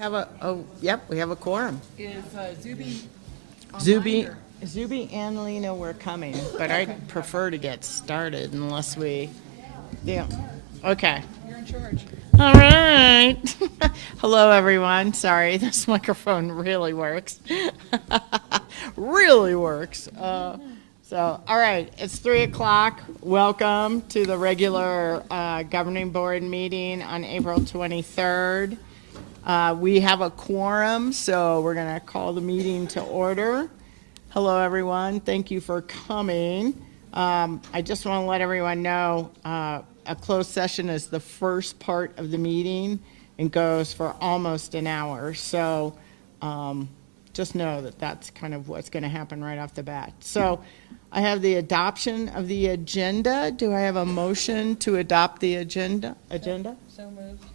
Yep, we have a quorum. Is Zuby online? Zuby and Lena were coming, but I'd prefer to get started unless we, yeah, okay. You're in charge. All right. Hello, everyone. Sorry, this microphone really works. Really works. All right, it's 3 o'clock. Welcome to the regular governing board meeting on April 23rd. We have a quorum, so we're going to call the meeting to order. Hello, everyone. Thank you for coming. I just want to let everyone know a closed session is the first part of the meeting and goes for almost an hour. So just know that that's kind of what's going to happen right off the bat. So I have the adoption of the agenda. Do I have a motion to adopt the agenda? So moved.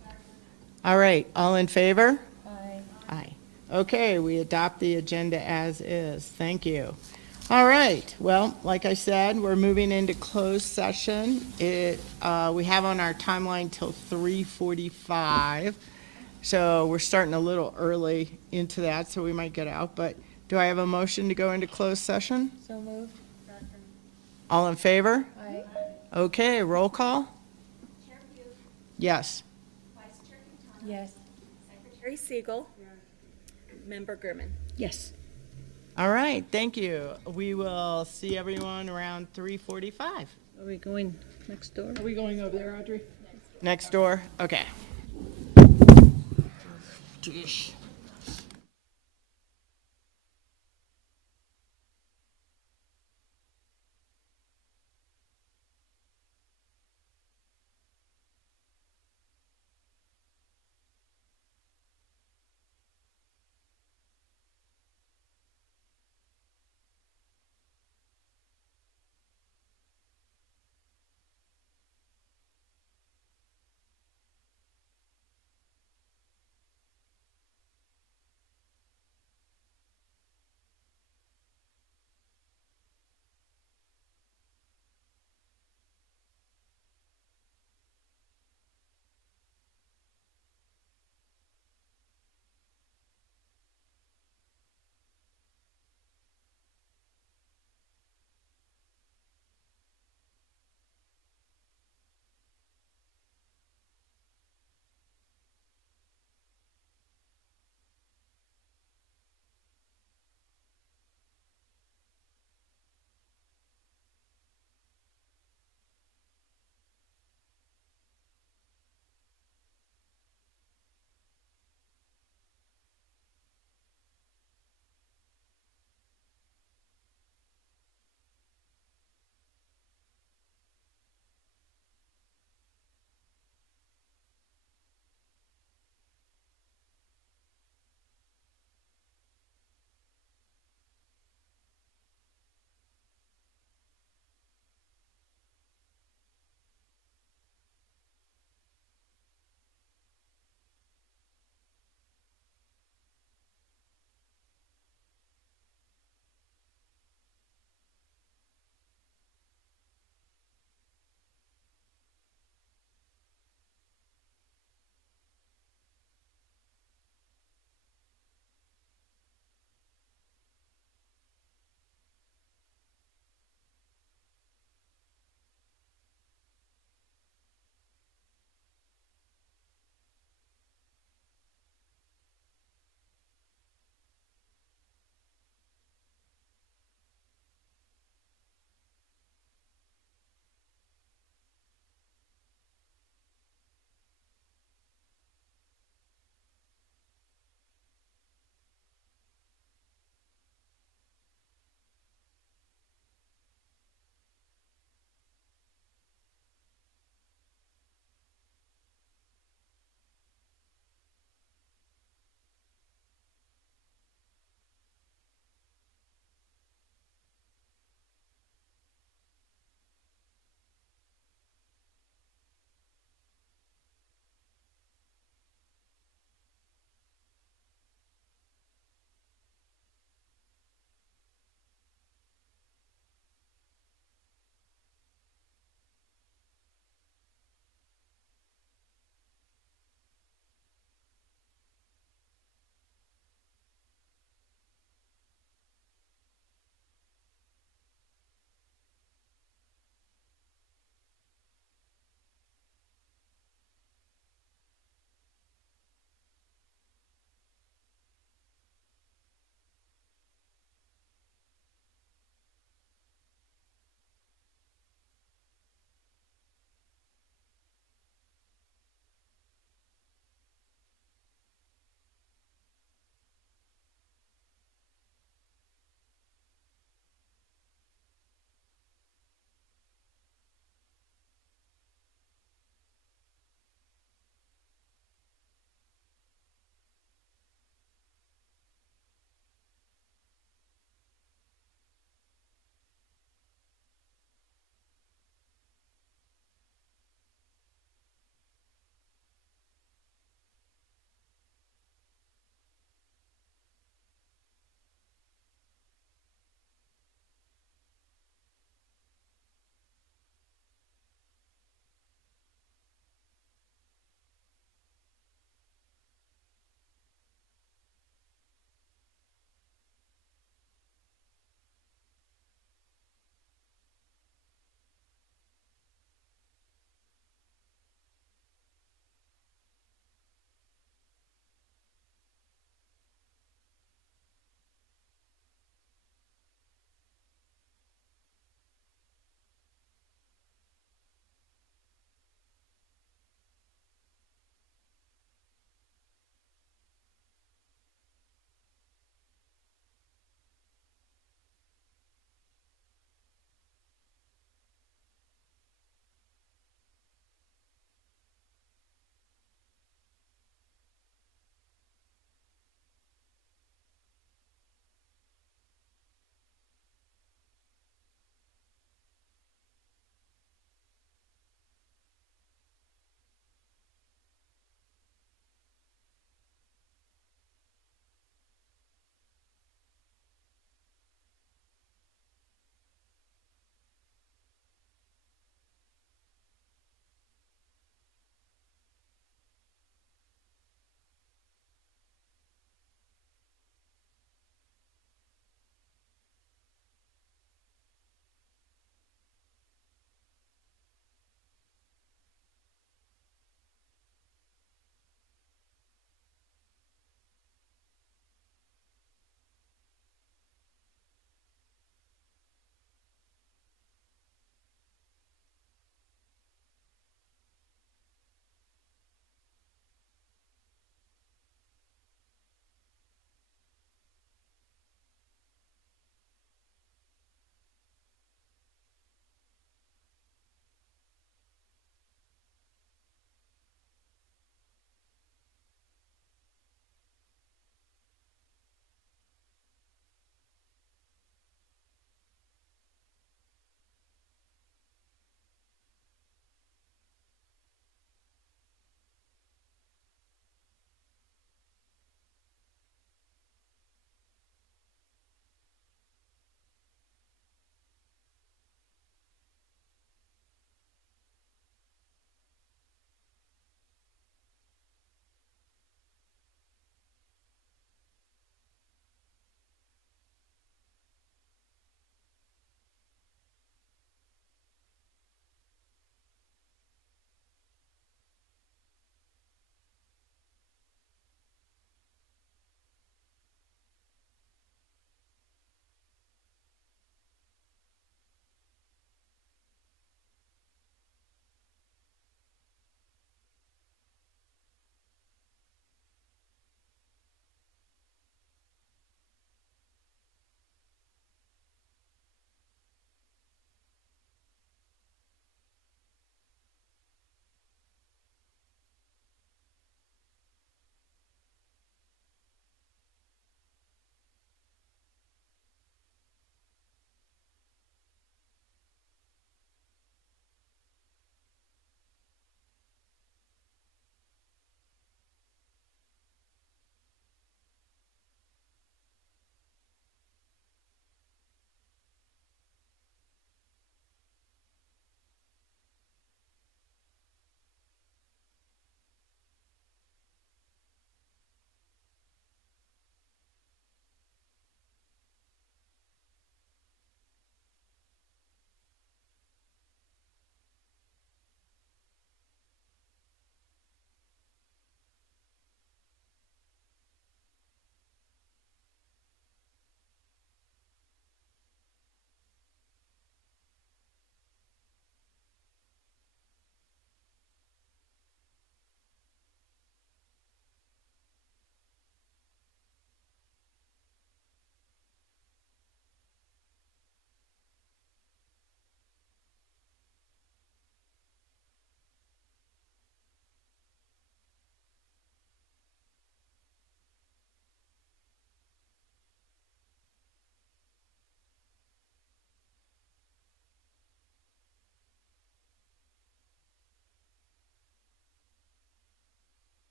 All right, all in favor? Aye. Aye. Okay, we adopt the agenda as is. Thank you. All right, well, like I said, we're moving into closed session. We have on our timeline till 3:45. So we're starting a little early into that, so we might get out. But do I have a motion to go into closed session? So moved. All in favor? Aye. Okay, roll call? Chair Pugh, Yes. Vice Chair Quintana. Yes. Secretary Siegel. Member Gurman. Yes. All right, thank you. We will see everyone around 3:45. Are we going next door? Are we going over there, Audrey? Next door? Okay. Jeez.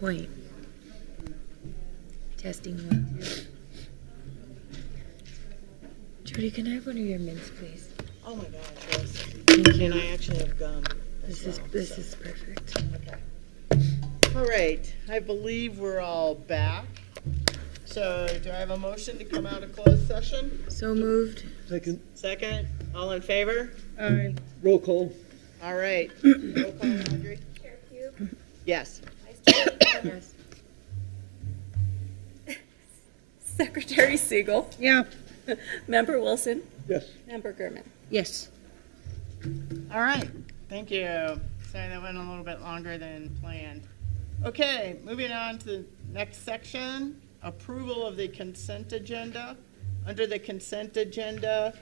Point. Testing 1, 2. Jody, can I have one of your mints, please? Oh my gosh, yes. Thank And you. I actually have gum. This is perfect. All right, I believe we're all back. So do I have a motion to come out of closed session? So moved. Second. Second, all in favor? Aye. Roll call. All right. Roll call, Audrey? Chair Pugh, Yes. Vice Chair Quintana, Yes. Secretary Siegel, Yeah. Member Wilson, Yes. Member Gurman. Yes. All right, thank you. Sorry, that went a little bit longer than planned. Okay, moving on to the next section, approval of the consent agenda. Under the consent agenda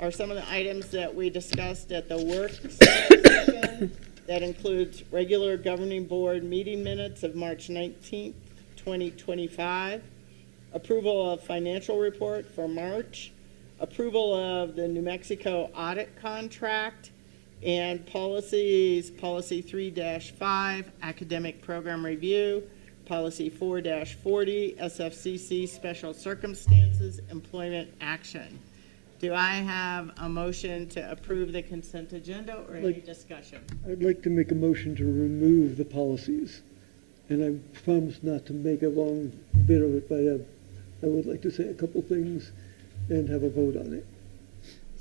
are some of the items that we discussed at the work session. That includes regular governing board meeting minutes of March 19th, 2025, approval of financial report for March, approval of the New Mexico audit contract, and policies, policy 3-5, academic program review, policy 4-40, SFCC, special circumstances, employment action. Do I have a motion to approve the consent agenda or any discussion? I'd like to make a motion to remove the policies. And I promise not to make a long bit of it, but I would like to say a couple things and have a vote on it,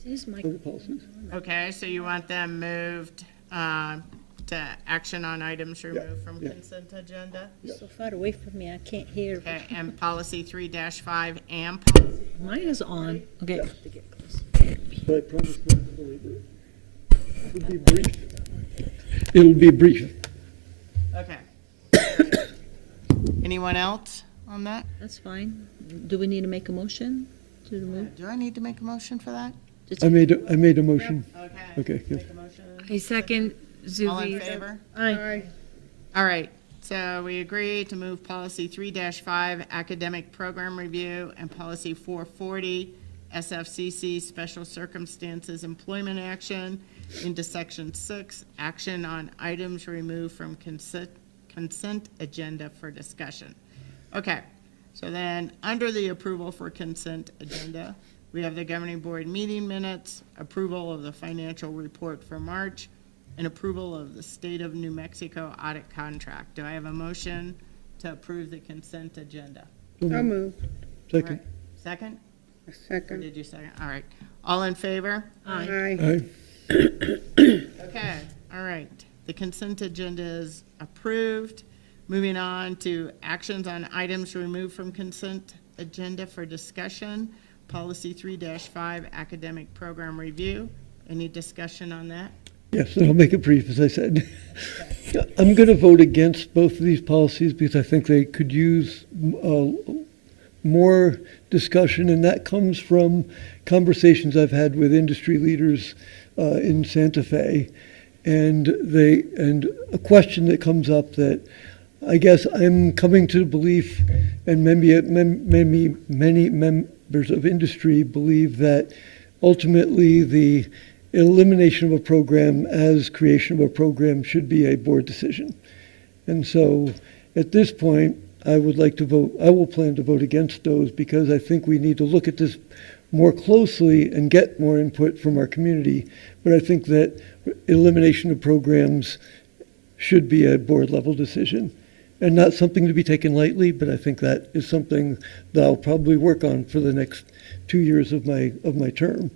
This is my. on the policies. Okay, so you want them moved to action on items removed from yeah. consent agenda? You're so far away from me, I can't hear. Okay, and policy 3-5 and policy. Mine is on. Okay. But I promise not to belabor it. It'll be brief. It'll be brief. Okay. Anyone else on that? That's fine. Do we need to make a motion to remove? Do I need to make a motion for that? I made a motion. Okay. Okay, good. Make a motion. I second All in Zuby's. favor? Aye. All right, so we agree to move policy 3-5, academic program review, and policy 440, SFCC, special circumstances, employment action, into section 6, action on items removed from consent agenda for discussion. Okay, so then, under the approval for consent agenda, we have the governing board meeting minutes, approval of the financial report for March, and approval of the state of New Mexico audit contract. Do I have a motion to approve the consent agenda? So moved. moved. Second. All right. Second? Or Second. did you second? All right. All in favor? Aye. Aye. Okay, all right. The consent agenda is approved. Moving on to actions on items removed from consent agenda for discussion. Policy 3-5, academic program review. Any discussion on that? Yes, and I'll make it brief, as I said. I'm going to vote against both of these policies because I think they could use more discussion, and that comes from conversations I've had with industry leaders in Santa Fe, and a question that comes up that I guess I'm coming to the belief, and maybe many members of industry believe, that ultimately the elimination of a program as creation of a program should be a board decision. And so at this point, I will plan to vote against those because I think we need to look at this more closely and get more input from our community. But I think that elimination of programs should be a board level decision and not something to be taken lightly, but I think that is something that I'll probably work on for the next 2 years of my term.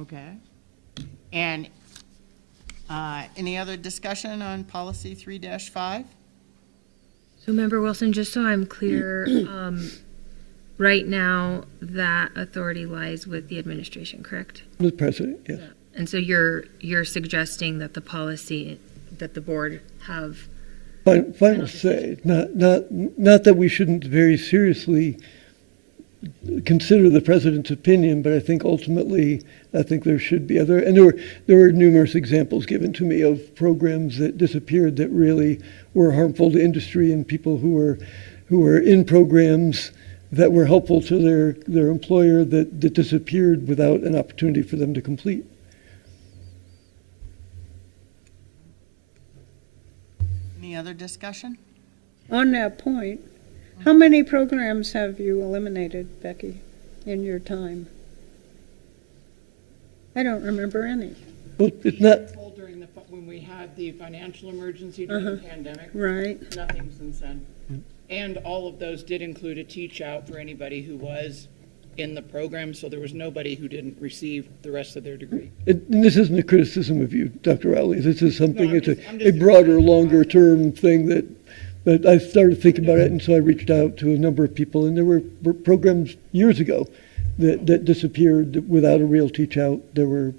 Okay. And any other discussion on policy 3-5? So Member Wilson, just so I'm clear, right now that authority lies with the administration, correct? The president, yes. And so you're suggesting that the policy, that the board have. Final say, not that we shouldn't very seriously consider the president's opinion, but I think ultimately, there should be other, and there were numerous examples given to me of programs that disappeared that really were harmful to industry and people who were in programs that were helpful to their employer that disappeared without an opportunity for them to complete. Any other discussion? On that point, how many programs have you eliminated, Becky, in your time? I don't remember any. Well, it's not, Well, during when we had the financial emergency during the pandemic, Right. nothing since then. And all of those did include a teach out for anybody who was in the program, so there was nobody who didn't receive the rest of their degree. and this isn't a criticism of you, Dr. Rowley. This is something, No, it's I'm a just broader, longer term thing that, but I started thinking about it, and so I reached out to a number of people, and there were programs years ago that disappeared without a real teach out. There were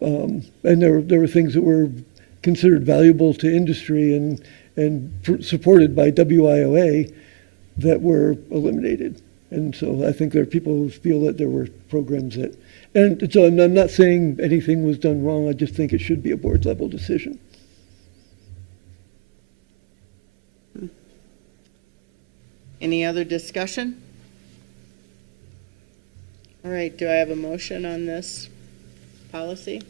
things that were considered valuable to industry and supported by WIOA that were eliminated. And so I think there are people who feel that there were programs that, and so I'm not saying anything was done wrong. I just think it should be a board level decision. Any other discussion? All right, do I have a motion on this policy?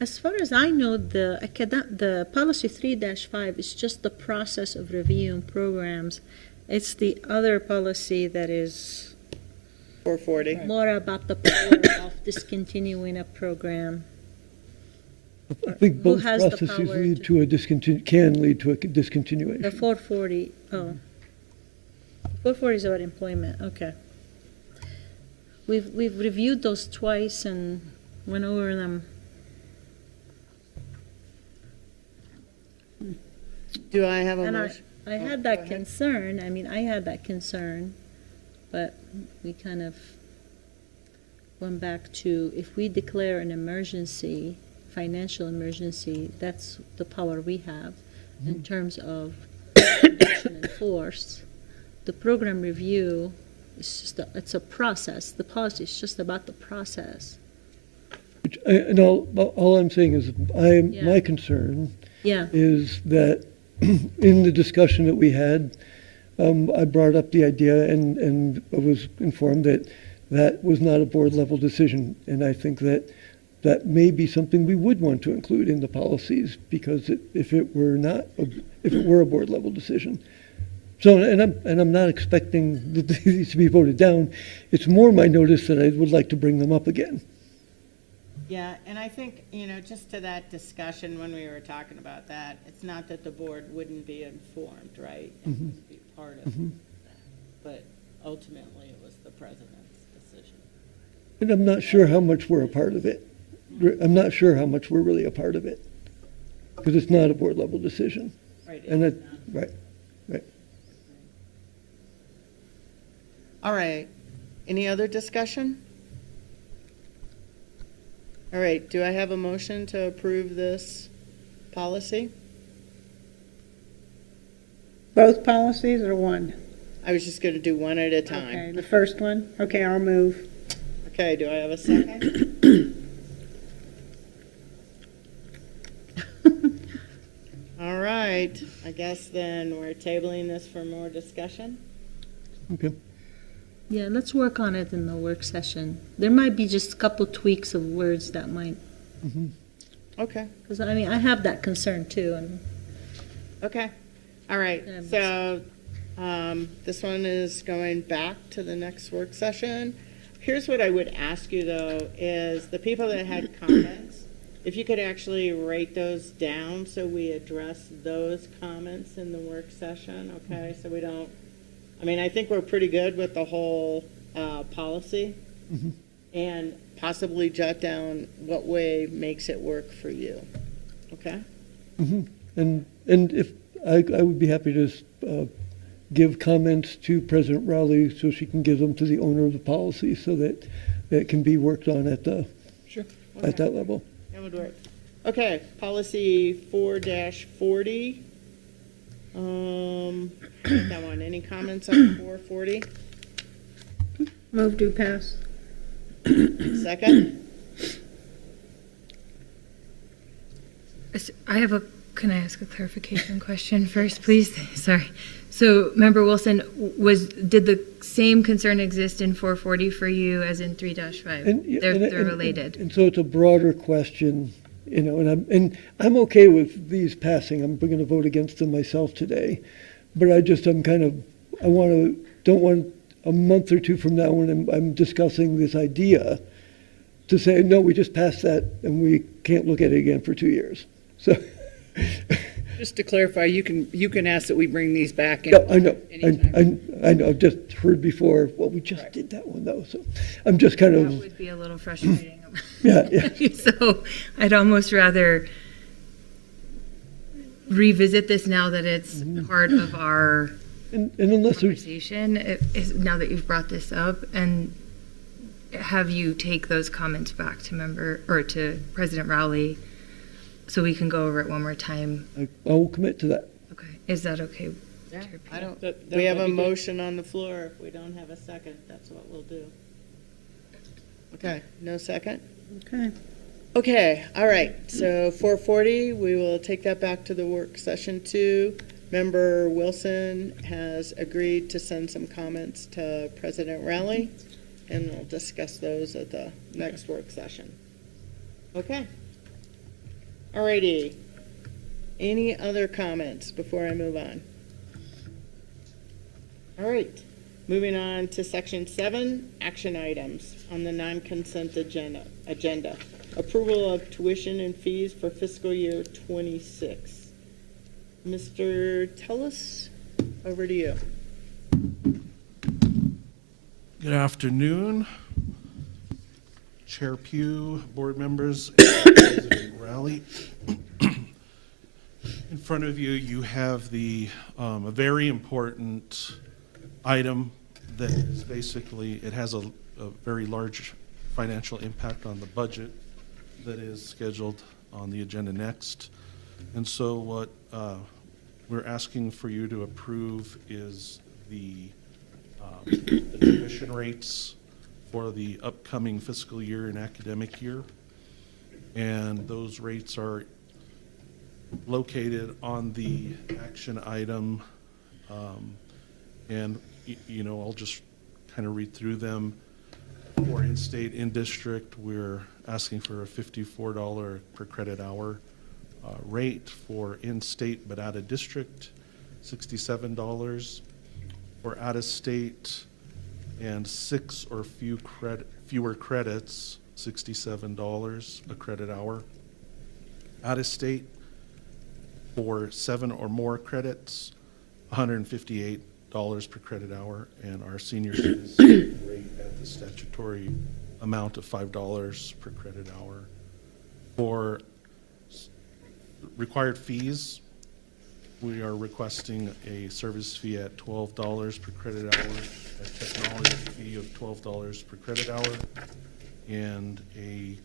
As far as I know, the policy 3-5 is just the process of reviewing programs. It's the other policy that is 440. more about the power of discontinuing a program. I think Who both has the processes power lead to- to a can lead to a The discontinuation. 440, oh. 440 is about employment, okay. We've reviewed those twice and went over them. Do I have a And motion? I had go that ahead. concern, I had that concern, but we kind of went back to, if we declare an emergency, financial emergency, that's the power we have in terms of reduction in force. The program review is just, it's a process. The policy is just about the process. And all I'm saying is, Yeah. my concern Yeah, is that in the discussion that we had, I brought up the idea and I was informed that that was not a board level decision. And I think that that may be something we would want to include in the policies, because if it were a board level decision. So, and I'm not expecting these to be voted down. It's more my notice that I would like to bring them up again. Yeah, and I think, just to that discussion when we were talking about that, it's not that the board wouldn't be informed, right? It would be part of that. But ultimately, it was the president's decision. And I'm not sure how much we're a part of it. I'm not sure how much we're really a part of it, because it's not a board level decision. Right. And it's it, not. right. All right. Any other discussion? All right, do I have a motion to approve this policy? Both policies or one? I was just going to do one at a Okay, time. the first one? Okay, I'll move. Okay, do I have a second? All right, I guess then we're tabling this for more discussion. Okay. yeah, let's work on it in the work session. There might be just a couple tweaks of words that might, Okay, because I have that concern too, and okay. All right, Yeah, so this one is going back to the next work session. Here's what I would ask you, though, is the people that had comments, if you could actually write those down so we address those comments in the work session, okay? So we don't, I think we're pretty good with the whole policy. And possibly jot down what way makes it work for you, okay? And if, I would be happy to give comments to President Rowley so she can give them to the owner of the policy so that it can be worked on at that level. That would work. Okay, policy 4-40. That one, any comments on 440? Move to pass. Second? Can I ask a clarification question first, please? Sorry. So, Member Wilson, did the same concern exist in 440 for you as in 3-5? They're related. And so it's a broader question you know, and I'm okay with these passing. I'm going to vote against them myself today, but I'm kind of, don't want a month or two from now when I'm discussing this idea to say, no, we just passed that and we can't look at it again for 2 years. So. Just to clarify, you can ask that we bring these back in. Yeah, I know. anytime. I know. I've just heard before. Well, we just did that one though, so I'm just kind That of would be a little frustrating. yeah. So I'd almost rather revisit this now that it's part of our And unless there's conversation, now that you've brought this up, and have you take those comments back to President Rowley so we can go over it one more time. I will commit to that. Okay, is that okay? Yeah, to repeat? I don't, That we have might a be good. motion on the floor. If we don't have a second, that's what we'll do. Okay, no second? Okay. Okay, all right, so 4:40, we will take that back to the work session 2. Member Wilson has agreed to send some comments to President Rowley, and we'll discuss those at the next work session. Okay. All righty. Any other comments before I move on? All right, moving on to section 7, action items on the non-consent agenda. Approval of tuition and fees for fiscal year 26. Mr. Tellis, over to you. Good afternoon, Chair Pugh, board members, and President Rowley. In front of you, you have a very important item that is basically, it has a very large financial impact on the budget that is scheduled on the agenda next. And so what we're asking for you to approve is the tuition rates for the upcoming fiscal year and academic year. And those rates are located on the action item. And, you know, I'll just kind of read through them. For in-state, in-district, we're asking for a $54 per credit hour rate. For in-state but out-of-district, $67. For out-of-state and 6 or fewer credits, $67 a credit hour. Out-of-state, for 7 or more credits, $158 per credit hour, and our senior citizen rate at the statutory amount of $5 per credit hour. For required fees, we are requesting a service fee at $12 per credit hour, a technology fee of $12 per credit hour, and a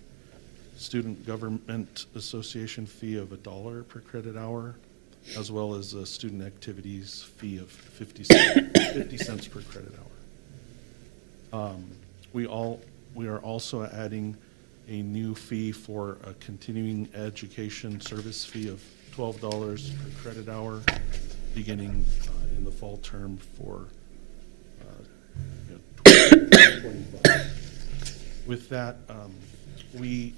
student government association fee of $1 per credit hour, as well as a student activities fee of 50 cents per credit hour. We are also adding a new fee for a continuing education service fee of $12 per credit hour, beginning in the fall term for 2025. With that, we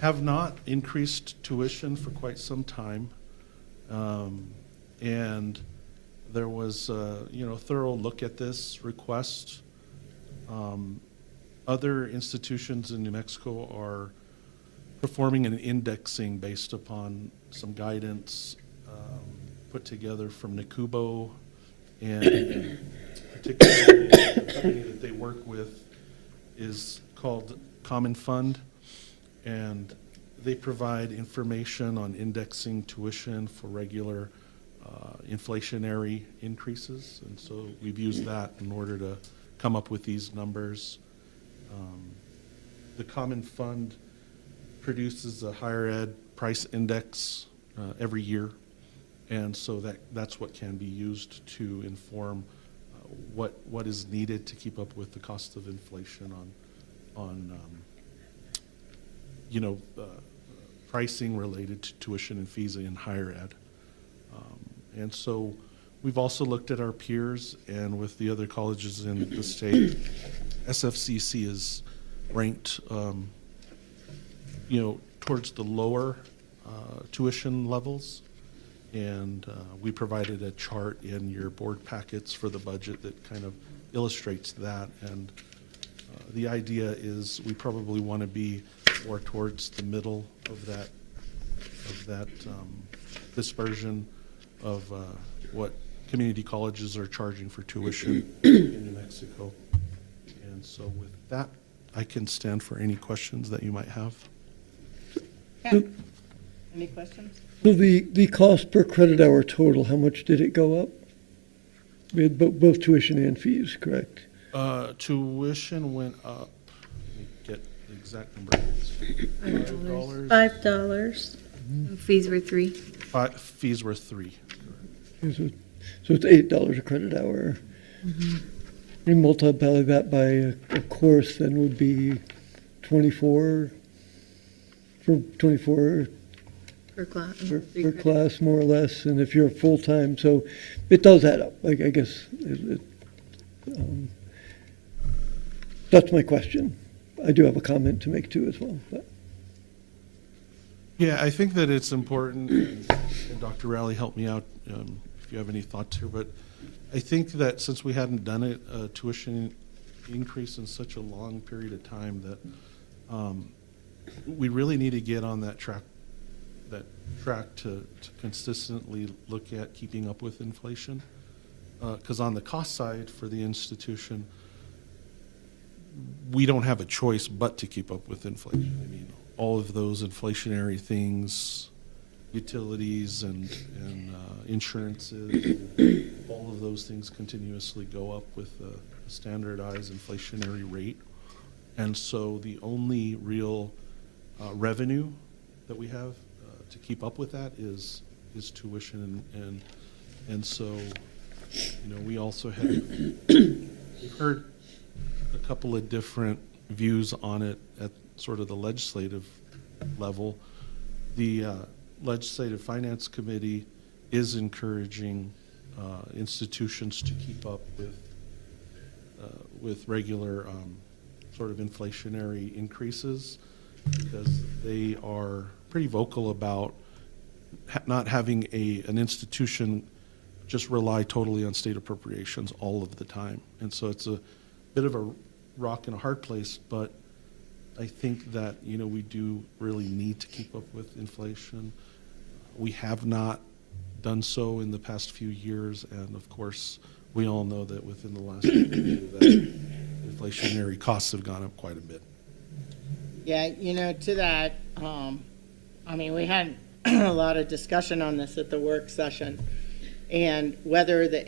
have not increased tuition for quite some time, and there was a thorough look at this request. Other institutions in New Mexico are performing an indexing based upon some guidance put together from NACUBO, and particularly the company that they work with is called Common Fund, and they provide information on indexing tuition for regular inflationary increases, and so we've used that in order to come up with these numbers. The Common Fund produces a higher ed price index every year, and so that's what can be used to inform what is needed to keep up with the cost of inflation on pricing related to tuition and fees in higher ed. And so we've also looked at our peers, and with the other colleges in the state, SFCC is ranked 12 towards the lower tuition levels. And we provided a chart in your board packets for the budget that kind of illustrates that. And the idea is we probably want to be more towards the middle of that dispersion of what community colleges are charging for tuition in New Mexico. And so with that, I can stand for any questions that you might have. Ken, any questions? So the cost per credit hour total, how much did it go up? We had both tuition and fees, correct? Tuition went up, let me get the exact number. $5. $5. Fees were 3. Fees were 3. So it's $8 a credit hour. We multiply that by a course, then would be 24 for 24 Per class. per class, more or less. And if you're full-time, so it does add up, I guess. That's my question. I do have a comment to make too as well. But. Yeah, I think that it's important, and Dr. Rowley helped me out if you have any thoughts here, but I think that since we hadn't done a tuition increase in such a long period of time, that we really need to get on that track to consistently look at keeping up with inflation. Because on the cost side for the institution, we don't have a choice but to keep up with inflation. I mean, all of those inflationary things, utilities and insurances, all of those things continuously go up with a standardized inflationary rate. And so the only real revenue that we have to keep up with that is tuition. And so, you know, we also have we've heard a couple of different views on it at sort of the legislative level. The Legislative Finance Committee is encouraging institutions to keep up with regular sort of inflationary increases, because they are pretty vocal about not having an institution just rely totally on state appropriations all of the time. And so it's a bit of a rock and a hard place, but I think that, you know, we do really need to keep up with inflation. We have not done so in the past few years, and of course, we all know that within the last year that inflationary costs have gone up quite a bit. Yeah, you know, to that, I mean, we had a lot of discussion on this at the work session, and whether the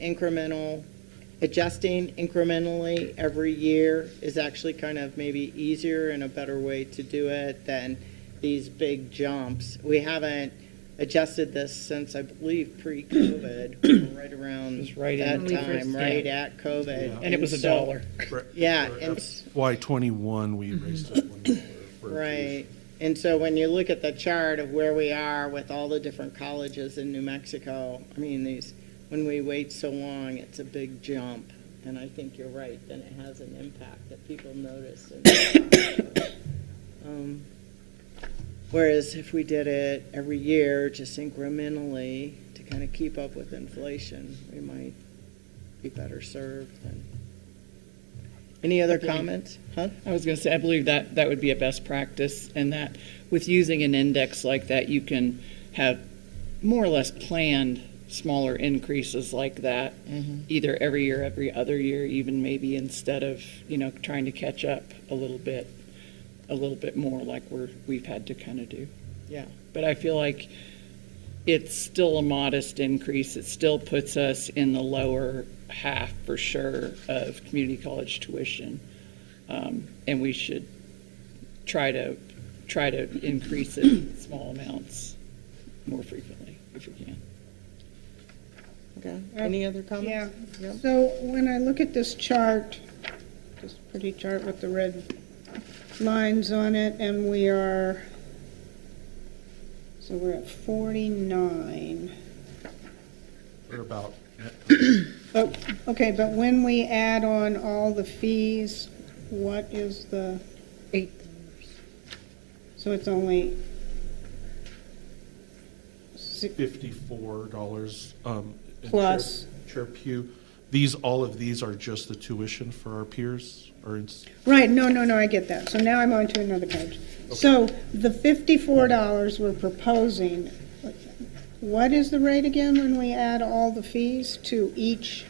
adjusting incrementally every year is actually kind of maybe easier and a better way to do it than these big jumps. We haven't adjusted this since, I believe, pre-COVID, right around was right that in- time, yeah. right at COVID. And it was so- $1. Yeah, For and FY21, we raised it one more for right. And so when you look at the chart of where we are with all the different colleges in New Mexico, I mean, when we wait so long, it's a big jump. And I think you're right, then it has an impact that people notice. Whereas if we did it every year, just incrementally, to kind of keep up with inflation, we might be better served. Any other comments? Huh? I was going to say, I believe that would be a best practice, and that with using an index like that, you can have more or less planned smaller increases like that, either every year, every other year, even maybe, instead of, you know, trying to catch up a little bit more like we've had to kind of do. Yeah. But I feel like it's still a modest increase. It still puts us in the lower half for sure of community college tuition, and we should try to increase it in small amounts more frequently if we can. Okay. Any other comments? Yeah, Yep. so when I look at this chart, this pretty chart with the red lines on it, and we're at 49. We're about But, okay, but when we add on all the fees, what is the? $8. So it's only $54. And Plus. Chair Pugh, all of these are just the tuition for our peers, or Right, no, I get that. So now I'm on to another page. So the $54 we're proposing, what is the rate again when we add all the fees to each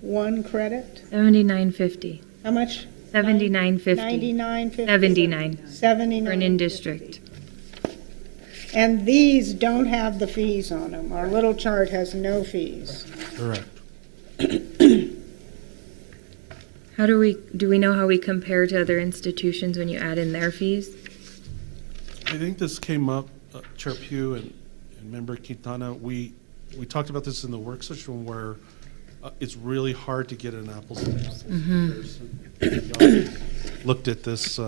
one credit? $79.50. How much? $79.50. $99.50? $79 $79. for an in-district. And these don't have the fees on them. Our little chart has no fees. correct. How do we know how we compare to other institutions when you add in their fees? I think this came up, Chair Pugh and Member Quintana, we talked about this in the work session where it's really hard to get an apples to apples comparison. Y'all looked at this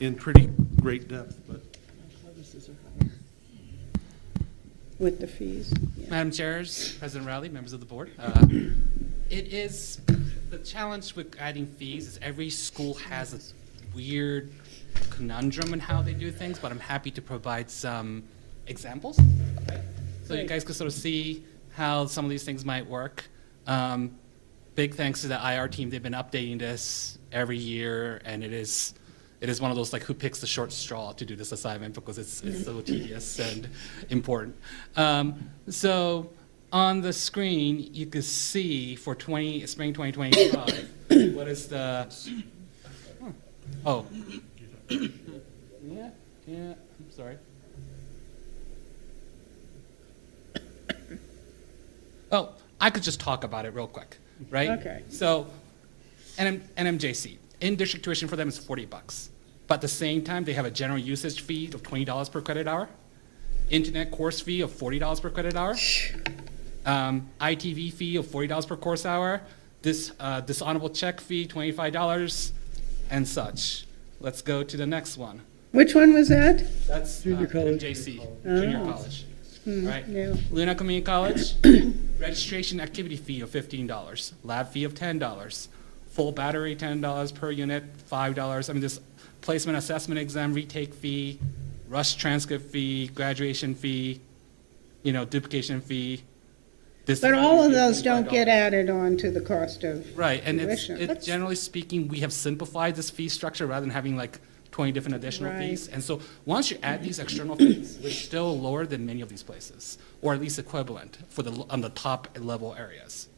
in pretty great depth, but With the fees. Madam Chairs, President Rowley, members of the board. It is, the challenge with adding fees is every school has a weird conundrum in how they do things, but I'm happy to provide some examples. Right? So you guys can sort of see how some of these things might work. Big thanks to the IR team. They've been updating this every year, and it is one of those like who picks the short straw to do this assignment because it's so tedious and important. So on the screen, you can see for spring 2025, what is the, oh, yeah, I'm sorry. Oh, I could just talk about it real quick, right? Okay. So, NMJC, in-district tuition for them is $40. But at the same time, they have a general usage fee of $20 per credit hour, internet course fee of $40 per credit hour, ITV fee of $40 per course hour, this dishonorable check fee, $25, and such. Let's go to the next one. Which one was that? That's Junior college. JC, junior college. Right. Yeah. Luna Community College, registration activity fee of $15, lab fee of $10, full battery $10 per unit, $5. I mean, this placement assessment exam retake fee, rush transcript fee, graduation fee, duplication fee. But all of those don't get added on to the cost of Right, and tuition. generally speaking, we have simplified this fee structure rather than having like 20 different additional Right. fees. And so once you add these external fees, we're still lower than many of these places, or at least equivalent on the top level areas.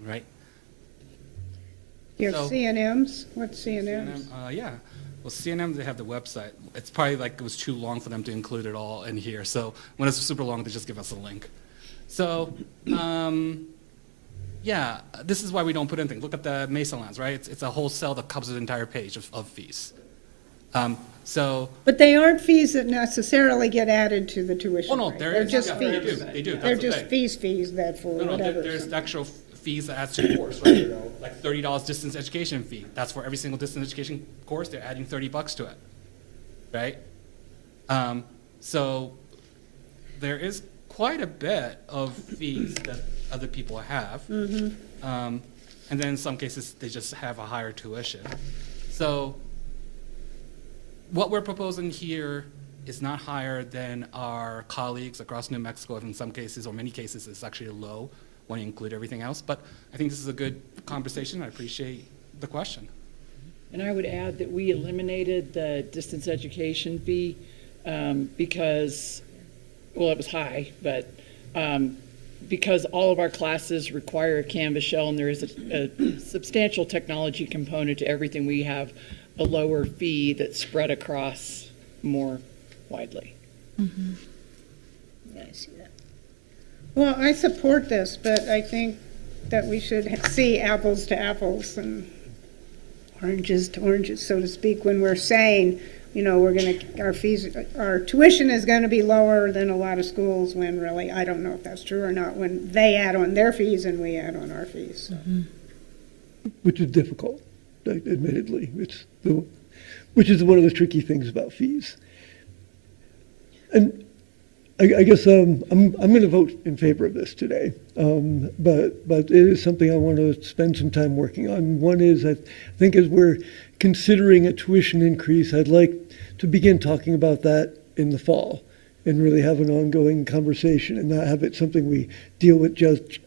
Right? You have So- CNMs? What's CNMs? CNM, yeah. Well, CNM, they have the website. It's probably like it was too long for them to include it all in here. So when it's super long, they just give us a link. So, yeah, this is why we don't put anything. Look at the Mesa Lands, right? It's a whole cell that covers the entire page of fees. So, But they aren't fees that necessarily get added to the tuition oh no, rate. there They're is. just Yeah, fees. They do. They're That's just okay. fees that for No, whatever. there's the actual fees that adds to the course, right? Like $30 distance education fee. That's for every single distance education course. They're adding $30 to it, right? So there is quite a bit of fees that other people have. And then in some cases, they just have a higher tuition. So what we're proposing here is not higher than our colleagues across New Mexico. In some cases, or many cases, it's actually low when you include everything else. But I think this is a good conversation. I appreciate the question. And I would add that we eliminated the distance education fee because, well, it was high, but because all of our classes require a Canvas shell and there is a substantial technology component to everything, we have a lower fee that's spread across more widely. Yeah, I see that. Well, I support this, but I think that we should see apples to apples and oranges to oranges, so to speak, when we're saying, our tuition is going to be lower than a lot of schools, when really, I don't know if that's true or not, when they add on their fees and we add on our fees. So. Which is difficult, admittedly. Which is one of the tricky things about fees. And I guess I'm going to vote in favor of this today, but it is something I want to spend some time working on. One is, I think as we're considering a tuition increase, I'd like to begin talking about that in the fall and really have an ongoing conversation and not have it something we deal with just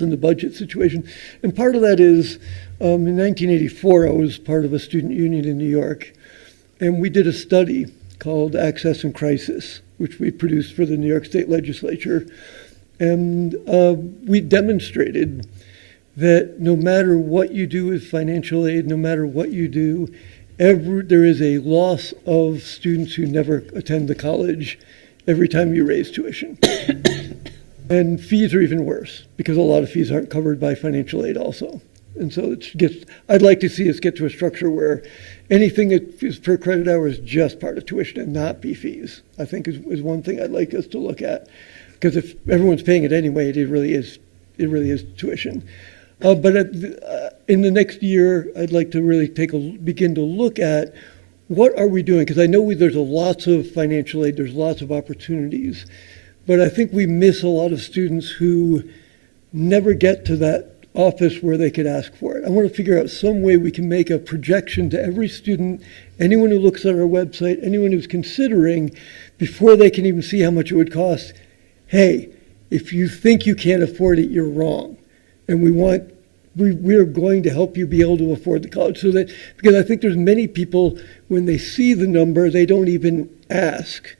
in the budget situation. And part of that is, in 1984, I was part of a student union in New York, and we did a study called Access and Crisis, which we produced for the New York State Legislature. And we demonstrated that no matter what you do with financial aid, no matter what you do, there is a loss of students who never attend the college every time you raise tuition. And fees are even worse, because a lot of fees aren't covered by financial aid also. And so I'd like to see us get to a structure where anything that is per credit hour is just part of tuition and not be fees, I think is one thing I'd like us to look at. Because if everyone's paying it anyway, it really is tuition. But in the next year, I'd like to really begin to look at what are we doing? Because I know there's lots of financial aid, there's lots of opportunities, but I think we miss a lot of students who never get to that office where they could ask for it. I want to figure out some way we can make a projection to every student, anyone who looks at our website, anyone who's considering, before they can even see how much it would cost, hey, if you think you can't afford it, you're wrong. And we are going to help you be able to afford the college. Because I think there's many people, when they see the number, they don't even ask.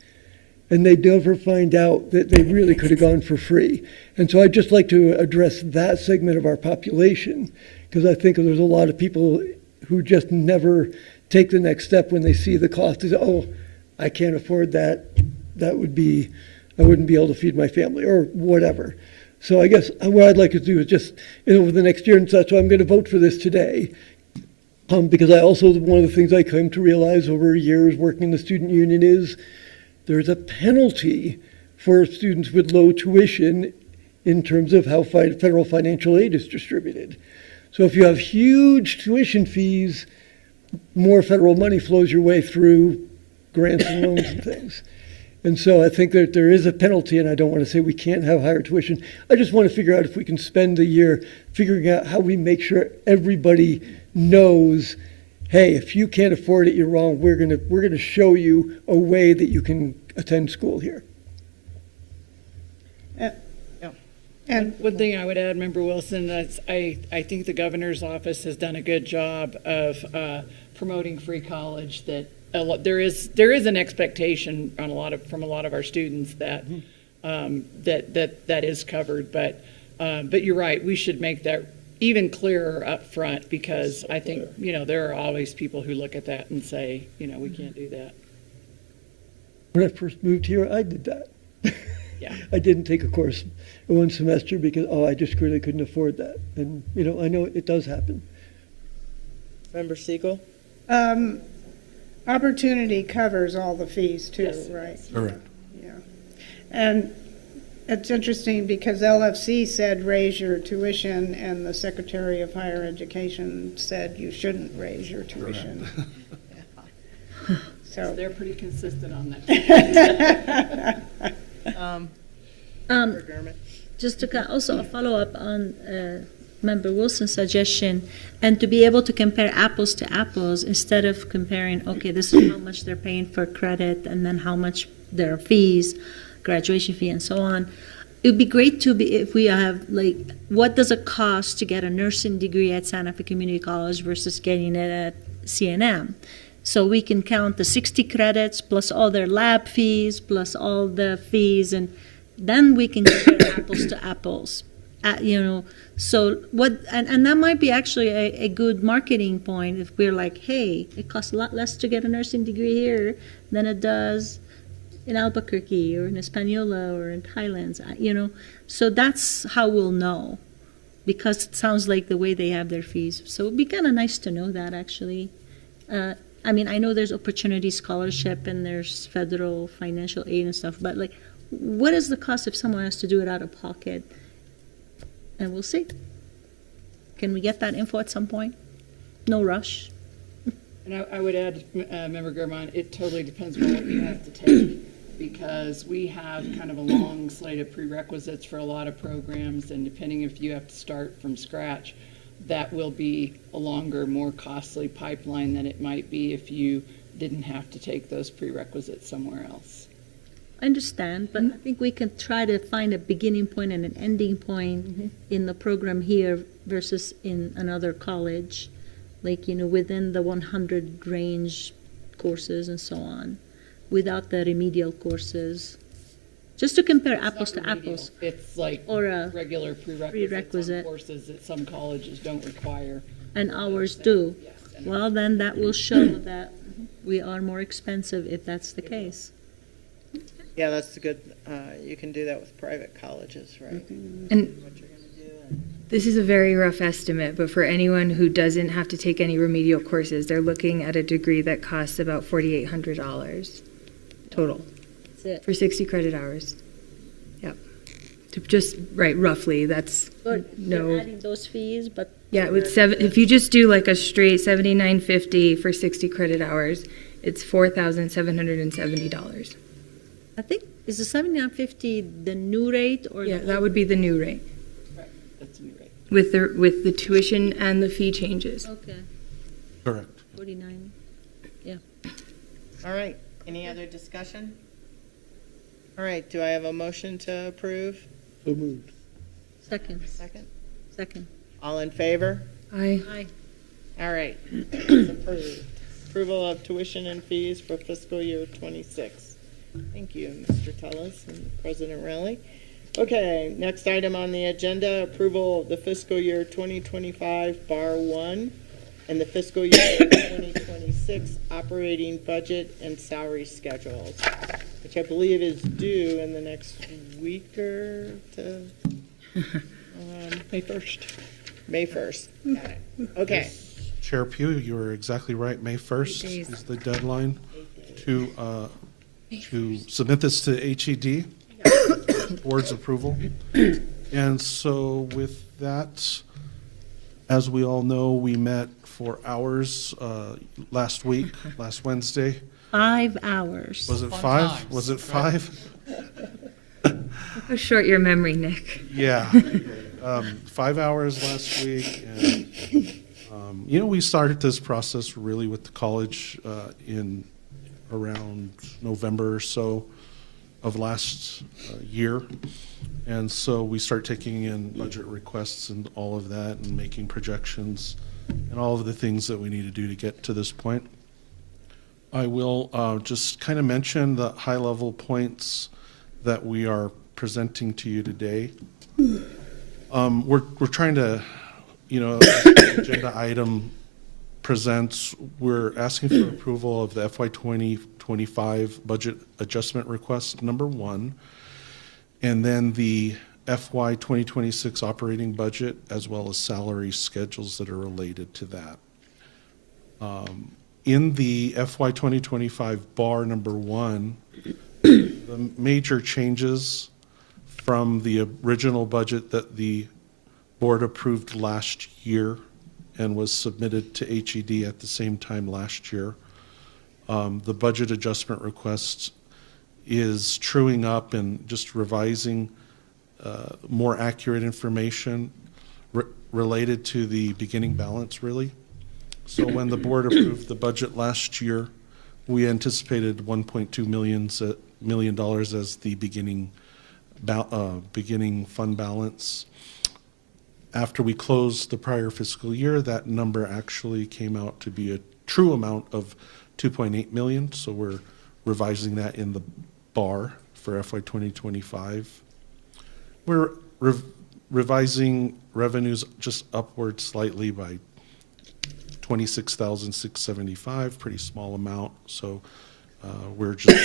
And they never find out that they really could have gone for free. And so I'd just like to address that segment of our population, because I think there's a lot of people who just never take the next step when they see the cost. They say, oh, I can't afford that. I wouldn't be able to feed my family or whatever. So I guess what I'd like to do is just, over the next year and such, so I'm going to vote for this today. Because one of the things I came to realize over years working in the student union is there's a penalty for students with low tuition in terms of how federal financial aid is distributed. So if you have huge tuition fees, more federal money flows your way through grants and loans and things. And so I think that there is a penalty, and I don't want to say we can't have higher tuition. I just want to figure out if we can spend the year figuring out how we make sure everybody knows, hey, if you can't afford it, you're wrong. We're gonna show you a way that you can attend school here. And One thing I would add, Member Wilson, that's I think the governor's office has done a good job of promoting free college. That there is an expectation from a lot of our students that that is covered. But you're right. We should make that even clearer up front, because I think there are always people who look at that and say we can't do that. When I first moved here, I did that. Yeah. I didn't take a course in one semester because, I just really couldn't afford that. And, I know it does happen. Member Siegel? opportunity covers all the fees too, Yes. right? Correct. Yeah. And it's interesting because LFC said raise your tuition and the Secretary of Higher Education said you shouldn't raise your tuition. So They're pretty consistent on that. Just to also a follow-up on Member Wilson's suggestion, and to be able to compare apples to apples instead of comparing, okay, this is how much they're paying for credit and then how much their fees, graduation fee and so on. It would be great to be, if we have, like, what does it cost to get a nursing degree at Santa Fe Community College versus getting it at CNM? So we can count the 60 credits plus all their lab fees plus all the fees, and then we can compare apples to apples. So what, and that might be actually a good marketing point if we're like, hey, it costs a lot less to get a nursing degree here than it does in Albuquerque or in Hispaniola or in Highlands, So that's how we'll know, because it sounds like the way they have their fees. So it'd be kind of nice to know that, actually. I mean, I know there's opportunity scholarship and there's federal financial aid and stuff, but like, what is the cost if someone has to do it out of pocket? And we'll see. Can we get that info at some point? No rush. And I would add, Member Germont, it totally depends on what you have to take, because we have kind of a long slate of prerequisites for a lot of programs, and depending if you have to start from scratch, that will be a longer, more costly pipeline than it might be if you didn't have to take those prerequisites somewhere else. I understand, but I think we can try to find a beginning point and an ending point in the program here versus in another college, like, within the 100 range courses and so on, without the remedial courses, just to compare apples to Remedial. apples. It's like Or a regular prerequisites prerequisite. on courses that some colleges don't require. And ours do. Yes, and Well, then that will show that we are more expensive if that's the case. Yeah, that's good. You can do that with private colleges, right? And What you're gonna do and- this is a very rough estimate, but for anyone who doesn't have to take any remedial courses, they're looking at a degree that costs about $4,800 total That's it. for 60 credit hours. Yep. To just, right, roughly, that's But no. you're adding those fees, but Yeah, with if you just do like a straight $79.50 for 60 credit hours, it's $4,770. I think, is the 79.50 the new rate or? Yeah, the that would be the new rate That's a new rate. with the tuition and the fee changes. Okay, Correct. 49. All right, any other discussion? All right, do I have a motion to approve? So moved. Second, Second. All in favor? Aye. aye. All right, it's approved. Approval of tuition and fees for fiscal year '26. Thank you, Mr. Tellis and President Rowley. Okay, next item on the agenda, approval of the fiscal year 2025 Bar 1 and the fiscal year 2026 operating budget and salary schedules, which I believe is due in the next week or two. May 1st. May 1st. Got it. Okay. Chair Pugh, you are exactly right. May 1st 8 days. is the deadline to submit this to HED, board's approval. And so with that, as we all know, we met for hours last Wednesday. 5 hours. Was it Fun 5? times, Was it right? 5? How short your memory, Nick. Yeah. 5 hours last week. And, we started this process really with the college in around November or so of last year. And so we start taking in budget requests and all of that and making projections and all of the things that we need to do to get to this point. I will just kind of mention the high-level points that we are presenting to you today. We're trying to, as the agenda item presents, we're asking for approval of the FY 2025 budget adjustment request number 1, and then the FY 2026 operating budget, as well as salary schedules that are related to that. In the FY 2025 bar number 1, the major changes from the original budget that the board approved last year and was submitted to HED at the same time last year. The budget adjustment request is truing up and just revising more accurate information related to the beginning balance, really. So when the board approved the budget last year, we anticipated $1.2 million as the beginning fund balance. After we closed the prior fiscal year, that number actually came out to be a true amount of $2.8 million. So we're revising that in the bar for FY 2025. We're revising revenues just upward slightly by $26,675, pretty small amount. So we're just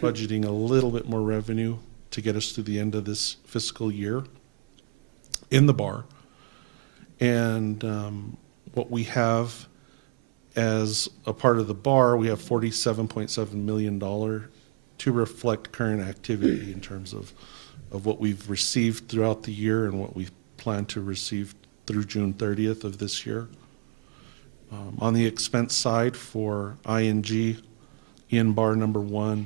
budgeting a little bit more revenue to get us to the end of this fiscal year in the bar. And what we have as a part of the bar, we have $47.7 million to reflect current activity in terms of what we've received throughout the year and what we plan to receive through June 30th of this year. On the expense side for ING in bar number 1,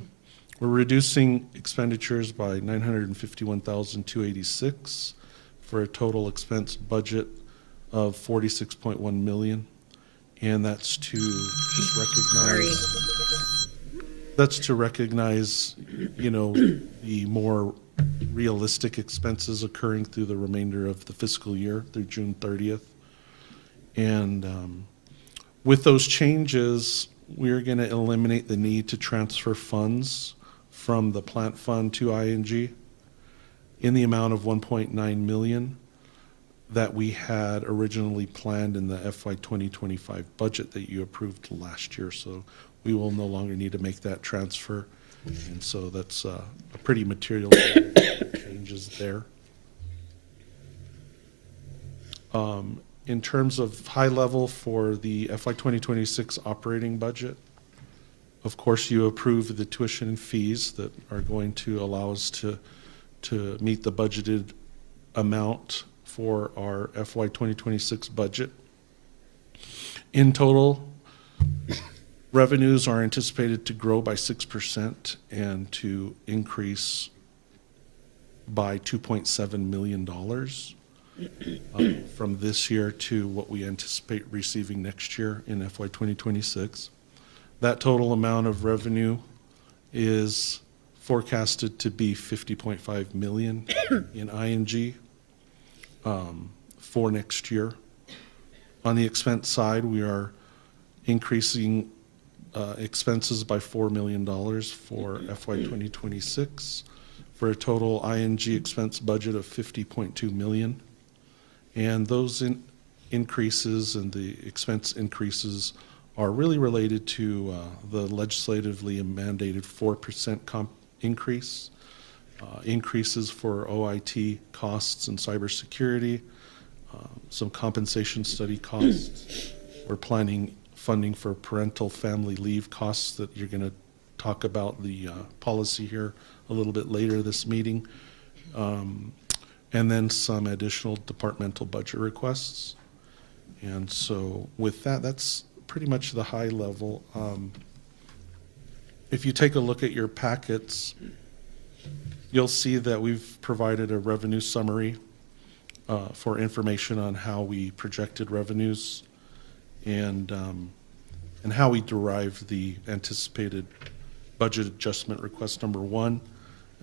we're reducing expenditures by $951,286 for a total expense budget of $46.1 million. And that's to just recognize That's to recognize, the more realistic expenses occurring through the remainder of the fiscal year through June 30th. And with those changes, we're going to eliminate the need to transfer funds from the plant fund to ING in the amount of 1.9 million that we had originally planned in the FY 2025 budget that you approved last year. So we will no longer need to make that transfer. And so that's a pretty material changes there. In terms of high level for the FY 2026 operating budget, of course, you approve the tuition and fees that are going to allow us to meet the budgeted amount for our FY 2026 budget. In total, revenues are anticipated to grow by 6% and to increase by $2.7 million from this year to what we anticipate receiving next year in FY 2026. That total amount of revenue is forecasted to be 50.5 million in ING for next year. On the expense side, we are increasing expenses by $4 million for FY 2026 for a total ING expense budget of 50.2 million. And those increases and the expense increases are really related to the legislatively mandated 4% increase, increases for OIT costs and cybersecurity, some compensation study costs. We're planning funding for parental family leave costs that you're going to talk about the policy here a little bit later this meeting. And then some additional departmental budget requests. And so with that, that's pretty much the high level. If you take a look at your packets, you'll see that we've provided a revenue summary for information on how we projected revenues and how we derived the anticipated budget adjustment request number 1,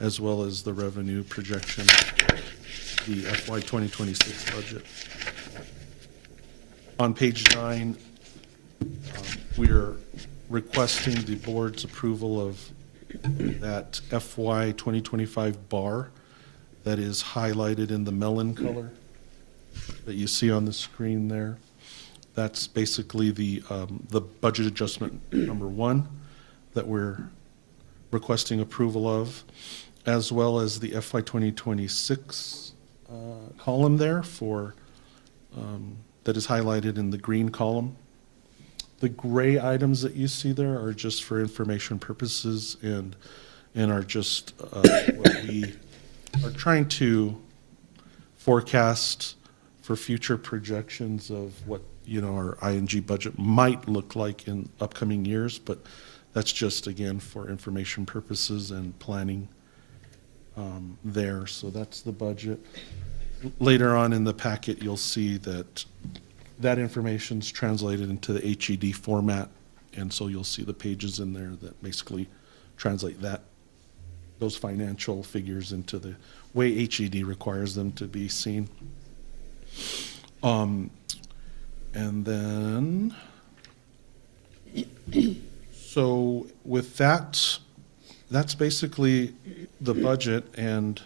as well as the revenue projection, the FY 2026 budget. On page 9, we're requesting the board's approval of that FY 2025 bar that is highlighted in the melon color that you see on the screen there. That's basically the budget adjustment number 1 that we're requesting approval of, as well as the FY 2026 column there for that is highlighted in the green column. The gray items that you see there are just for information purposes and are just what we are trying to forecast for future projections of what our ING budget might look like in upcoming years, but that's just again for information purposes and planning there. So that's the budget. Later on in the packet, you'll see that information's translated into the HED format, and so you'll see the pages in there that basically translate those financial figures into the way HED requires them to be seen. And then, so with that, that's basically the budget. And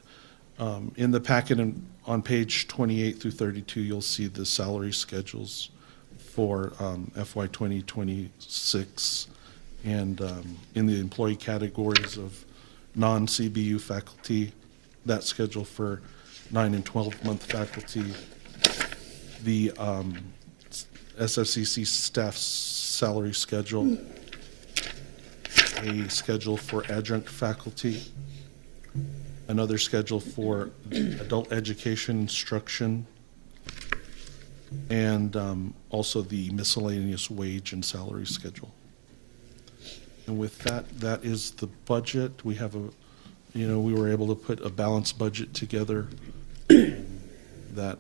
in the packet on page 28 through 32, you'll see the salary schedules for FY 2026. And in the employee categories of non-CBU faculty, that schedule for 9 and 12-month faculty, the SFCC staff salary schedule, a schedule for adjunct faculty, another schedule for adult education instruction, and also the miscellaneous wage and salary schedule. And with that, that is the budget. We have we were able to put a balanced budget together that,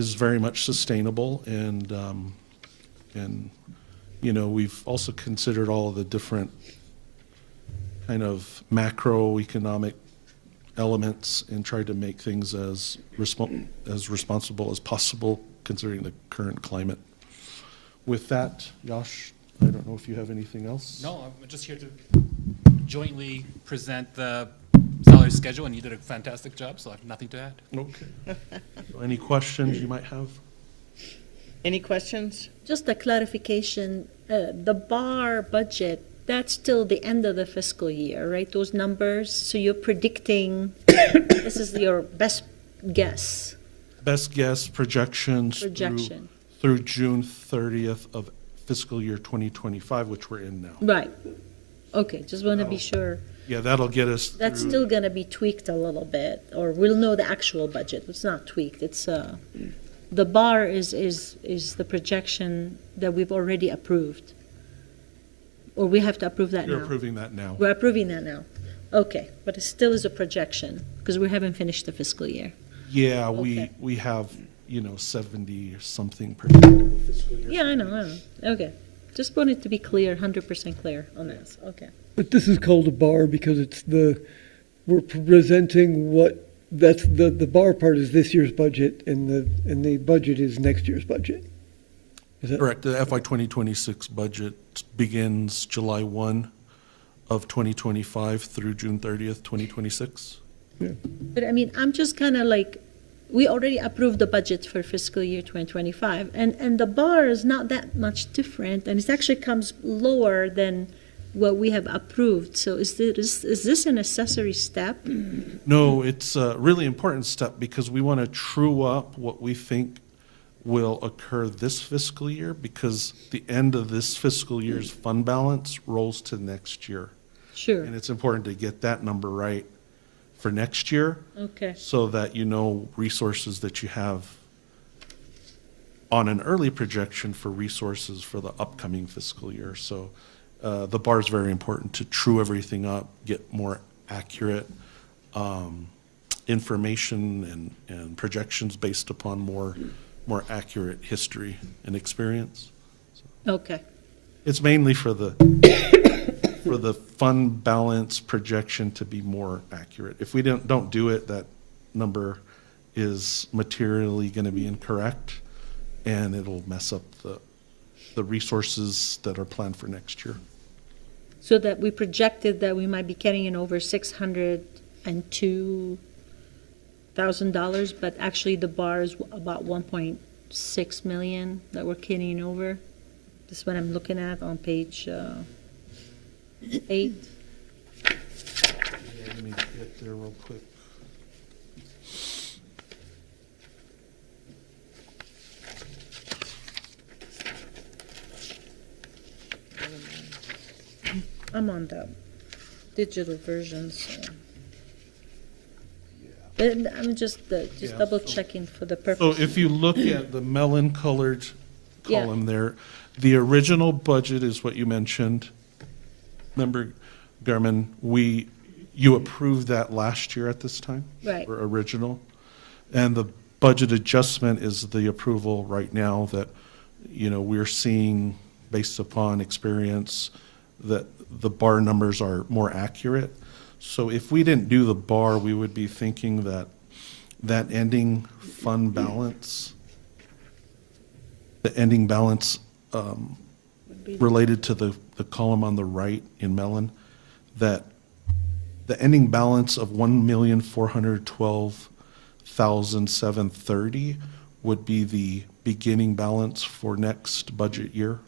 is very much sustainable and you know, we've also considered all of the different kind of macroeconomic elements and tried to make things as responsible as possible considering the current climate. With that, Josh, I don't know if you have anything else? No, I'm just here to jointly present the salary schedule, and you did a fantastic job, so I have nothing to add. Okay. So any questions you might have? Any questions? Just a clarification, the bar budget, that's till the end of the fiscal year, right? Those numbers, so you're predicting, this is your best guess, Best guess projections projection. through June 30th of fiscal year 2025, which we're in now. Right. Okay, just want to be sure. Yeah, that'll get us That's through. still going to be tweaked a little bit, or we'll know the actual budget. It's not tweaked, it's, the bar is the projection that we've already approved. Or we have to approve that now? You're approving that now. We're approving that now. Okay, but it still is a projection, because we haven't finished the fiscal year. Yeah, Okay. we have, you know, 70 or something per fiscal year. Yeah, I know. Okay. Just wanted to be clear, 100% clear on this. Okay. But this is called a bar because it's we're presenting the bar part is this year's budget and the budget is next year's budget. Is that Correct. The FY 2026 budget begins July 1 of 2025 through June 30th, 2026. But I mean, I'm just kind of like, we already approved the budget for fiscal year 2025, and the bar is not that much different, and it actually comes lower than what we have approved. So is this a necessary step? No, it's a really important step because we want to true up what we think will occur this fiscal year because the end of this fiscal year's fund balance rolls to next year. Sure. And it's important to get that number right for next year Okay. so that you know resources that you have on an early projection for resources for the upcoming fiscal year. So the bar is very important to true everything up, get more accurate information and projections based upon more accurate history and experience. Okay. It's mainly for the fund balance projection to be more accurate. If we don't do it, that number is materially going to be incorrect, and it'll mess up the resources that are planned for next year. So that we projected that we might be carrying over $602,000, but actually the bar is about 1.6 million that we're carrying over. This is what I'm looking at on page 8. Yeah, let me get there real quick. I'm on the digital version, so. But I'm just Yeah, double so- checking for the So purpose. if you look at the melon-colored Yeah. column there, the original budget is what you mentioned. Member Garman, you approved that last year at this time? Right. Or original? And the budget adjustment is the approval right now that, you know, we're seeing based upon experience that the bar numbers are more accurate. So if we didn't do the bar, we would be thinking that ending fund balance, the ending balance related to the column on the right in Mellon, that the ending balance of $1,412,730 would be the beginning balance for next budget year.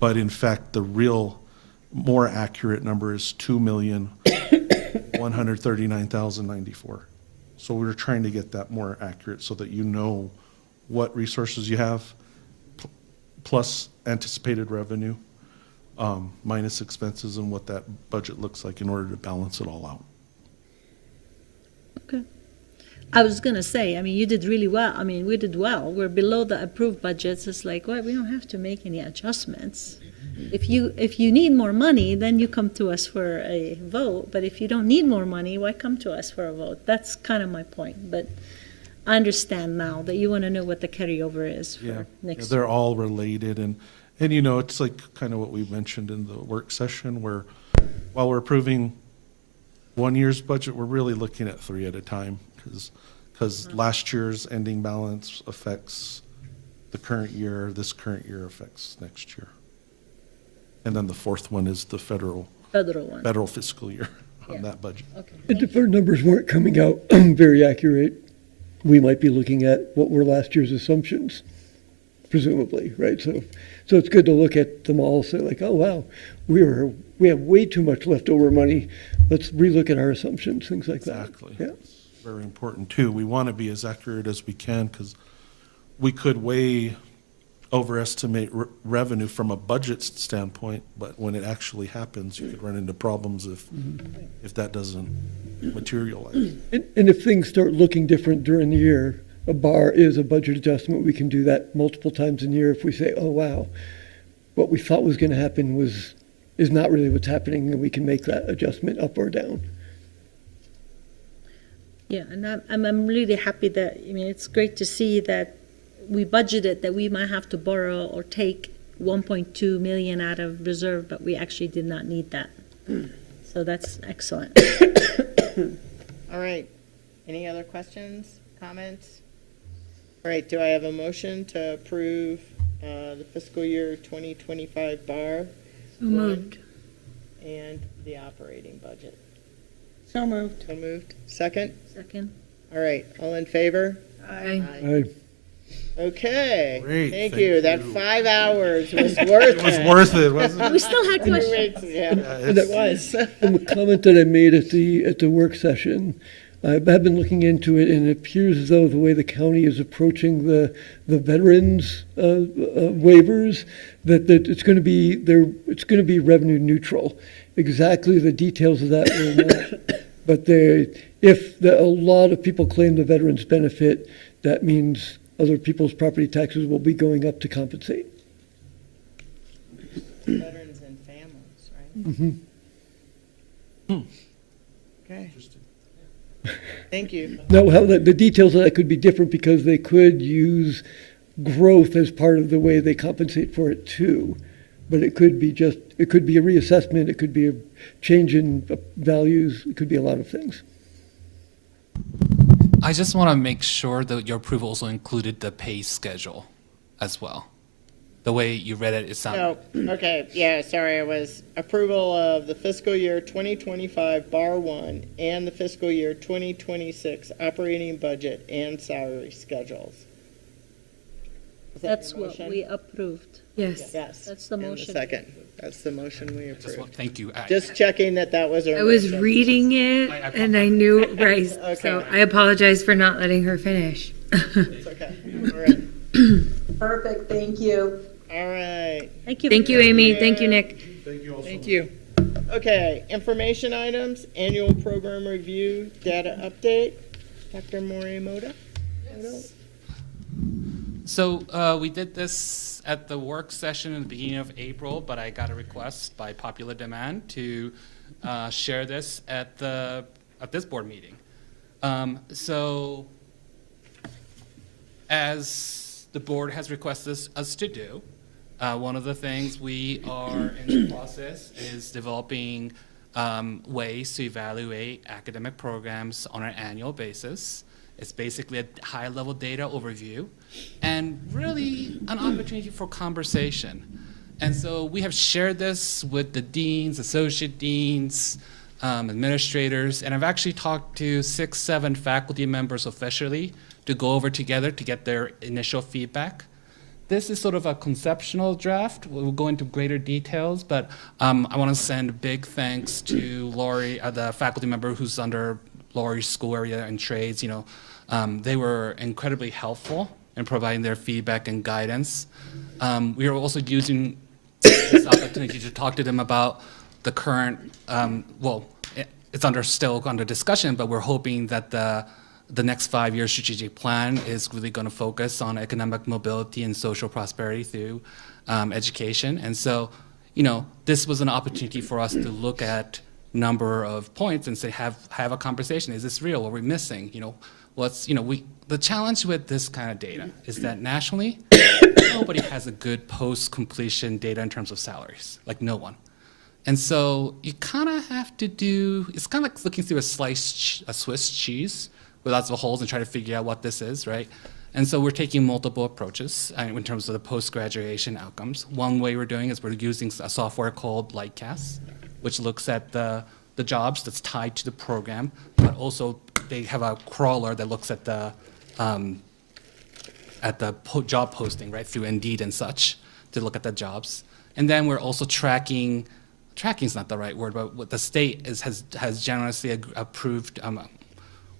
But in fact, the real more accurate number is $2,139,094. So we're trying to get that more accurate so that you know what resources you have, plus anticipated revenue, minus expenses, and what that budget looks like in order to balance it all out. Okay. I was gonna say, I mean, you did really well. I mean, we did well. We're below the approved budgets. It's like, well, we don't have to make any adjustments. If you need more money, then you come to us for a vote. But if you don't need more money, why come to us for a vote? That's kind of my point. But I understand now that you want to know what the carryover is for next year. They're all related, and And you know, it's like kind of what we mentioned in the work session where while we're approving one year's budget, we're really looking at 3 at a time because last year's ending balance affects the current year, this current year affects next year. And then the fourth one is the federal Federal one. fiscal year on Yeah. that budget. Okay. And if our numbers weren't coming out very accurate, we might be looking at what were last year's assumptions, presumably, right? So it's good to look at them all, say like, oh, wow, we have way too much leftover money. Let's relook at our assumptions, things like that. Exactly. Yeah. It's very important too. We want to be as accurate as we can because we could way overestimate revenue from a budget standpoint, but when it actually happens, you could run into problems if that doesn't materialize. And if things start looking different during the year, a bar is a budget adjustment. We can do that multiple times in a year if we say, oh, wow, what we thought was going to happen is not really what's happening, and we can make that adjustment up or down. Yeah, and I'm really happy that, I mean, it's great to see that we budgeted that we might have to borrow or take 1.2 million out of reserve, but we actually did not need that. So that's excellent. All right. Any other questions, comments? All right, do I have a motion to approve the fiscal year 2025 bar? So moved. And the operating budget? So moved. So moved. Second? Second? All right, all in favor? I Okay. Great, Thank thank you. That you. 5 hours was worth It was it. worth it, wasn't it? We still had questions. Wait, yeah, it's- it was. From a comment that I made at the work session, I've been looking into it, and it appears as though the way the county is approaching the veterans waivers, that it's going to be revenue neutral. Exactly the details of that will not. But a lot of people claim the veterans benefit, that means other people's property taxes will be going up to compensate. Veterans and families, right? Mm-hmm. Okay. Thank you. Now, how the details of that could be different because they could use growth as part of the way they compensate for it too. But it could be a reassessment, it could be a change in values, it could be a lot of things. I just want to make sure that your approval also included the pay schedule as well. The way you read it, it sounded. So, okay, yeah, sorry, it was approval of the fiscal year 2025 bar 1 and the fiscal year 2026 operating budget and salary schedules. Is that That's your what motion? we approved. Yes. Yes. That's the And motion. second, that's the motion we Just want, approved. thank you. Just checking that was our I was motion. reading it and I knew, right, so Okay. I apologize for not letting her finish. It's okay. All right. Perfect, thank you. All right. Thank you. Thank you, Amy. Thank you, Nick. Thank you. Okay, information items, annual program review, data update. Dr. Morimoto? So we did this at the work session in the beginning of April, but I got a request by popular demand to share this at this board meeting. So as the board has requested us to do, one of the things we are in the process is developing ways to evaluate academic programs on an annual basis. It's basically a high-level data overview and really an opportunity for conversation. And so we have shared this with the deans, associate deans, administrators, and I've actually talked to 6, 7 faculty members officially to go over together to get their initial feedback. This is sort of a conceptual draft. We'll go into greater details, but I want to send big thanks to Lori, the faculty member who's under Lori's school area and trades. You know, they were incredibly helpful in providing their feedback and guidance. We are also using this opportunity to talk to them about the current, it's still under discussion, but we're hoping that the next 5-year strategic plan is really going to focus on economic mobility and social prosperity through education. And so, you know, this was an opportunity for us to look at number of points and say, have a conversation. Is this real? What are we missing? You know, the challenge with this kind of data is that nationally, nobody has a good post-completion data in terms of salaries, like no one. And so you kind of have to do, it's kind of like looking through a Swiss cheese with lots of holes and try to figure out what this is, right? And so we're taking multiple approaches in terms of the post-graduation outcomes. One way we're doing is we're using a software called Lightcast, which looks at the jobs that's tied to the program, but also they have a crawler that looks at the job posting, right, through Indeed and such, to look at the jobs. And then we're also tracking is not the right word, but what the state has generously approved,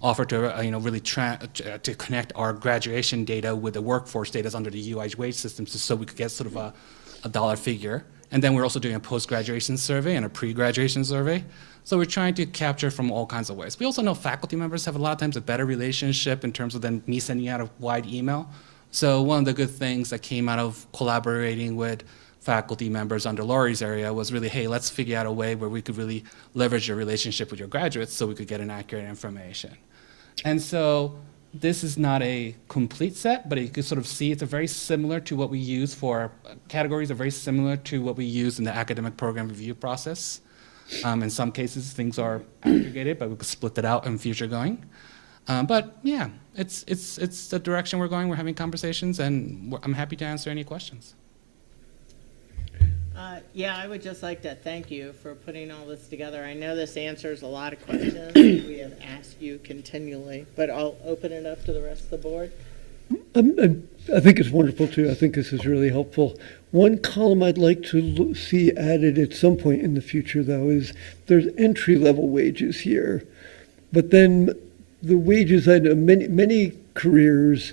offered to really to connect our graduation data with the workforce data under the UI wage system, so we could get sort of a dollar figure. And then we're also doing a post-graduation survey and a pre-graduation survey. So we're trying to capture from all kinds of ways. We also know faculty members have a lot of times a better relationship in terms of then me sending out a wide email. So one of the good things that came out of collaborating with faculty members under Laurie's area was really, hey, let's figure out a way where we could really leverage your relationship with your graduates so we could get an accurate information. And so this is not a complete set, but you can sort of see it's very similar to what we use for categories are very similar to what we use in the academic program review process. In some cases, things are aggregated, but we could split that out in future going. But yeah, it's the direction we're going. We're having conversations, and I'm happy to answer any questions. Yeah, I would just like to thank you for putting all this together. I know this answers a lot of questions we have asked you continually, but I'll open it up to the rest of the board. I think it's wonderful too. I think this is really helpful. One column I'd like to see added at some point in the future, though, is there's entry-level wages here, but then the wages I know many careers,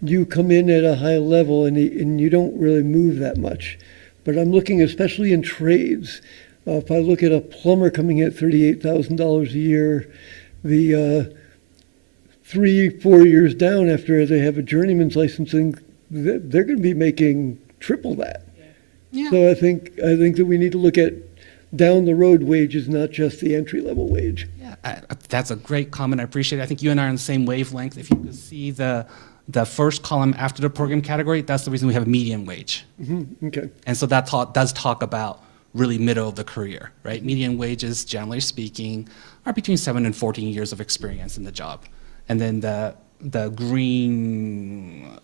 you come in at a high level and you don't really move that much. But I'm looking especially in trades. If I look at a plumber coming at $38,000 a year, the 3-4 years down after they have a journeyman's licensing, they're going to be making triple that. Yeah. So I think that we need to look at down the road wages, not just the entry level wage. Yeah, that's a great comment. I appreciate it. I think you and I are on the same wavelength. If you could see the first column after the program category, that's the reason we have a median wage. Mm-hmm. Okay. And so that does talk about really middle of the career, right? Median wages, generally speaking, are between 7 and 14 years of experience in the job. And then the green,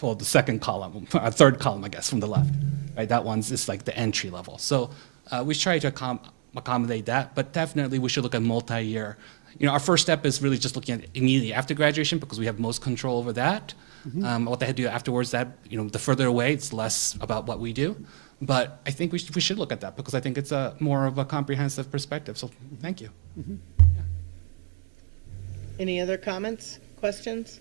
the second column, third column, I guess, from the left, right? That one's just like the entry level. So we try to accommodate that, but definitely we should look at multi-year. Our first step is really just looking at immediately after graduation because we have most control over that. Mm-hmm. What they do afterwards, that the further away, it's less about what we do. But I think we should look at that because I think it's more of a comprehensive perspective. So thank you. Mm-hmm. Yeah. Any other comments, questions?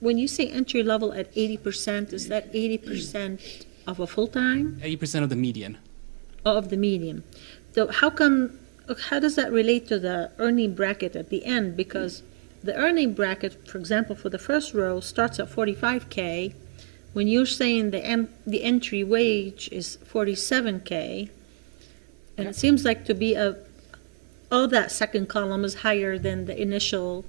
When you say entry level at 80%, is that 80% of a full-time? 80% of the median. Of the median. So how does that relate to the earning bracket at the end? Because the earning bracket, for example, for the first row starts at 45K. When you're saying the entry wage is 47K, and it seems like to be that second column is higher than the initial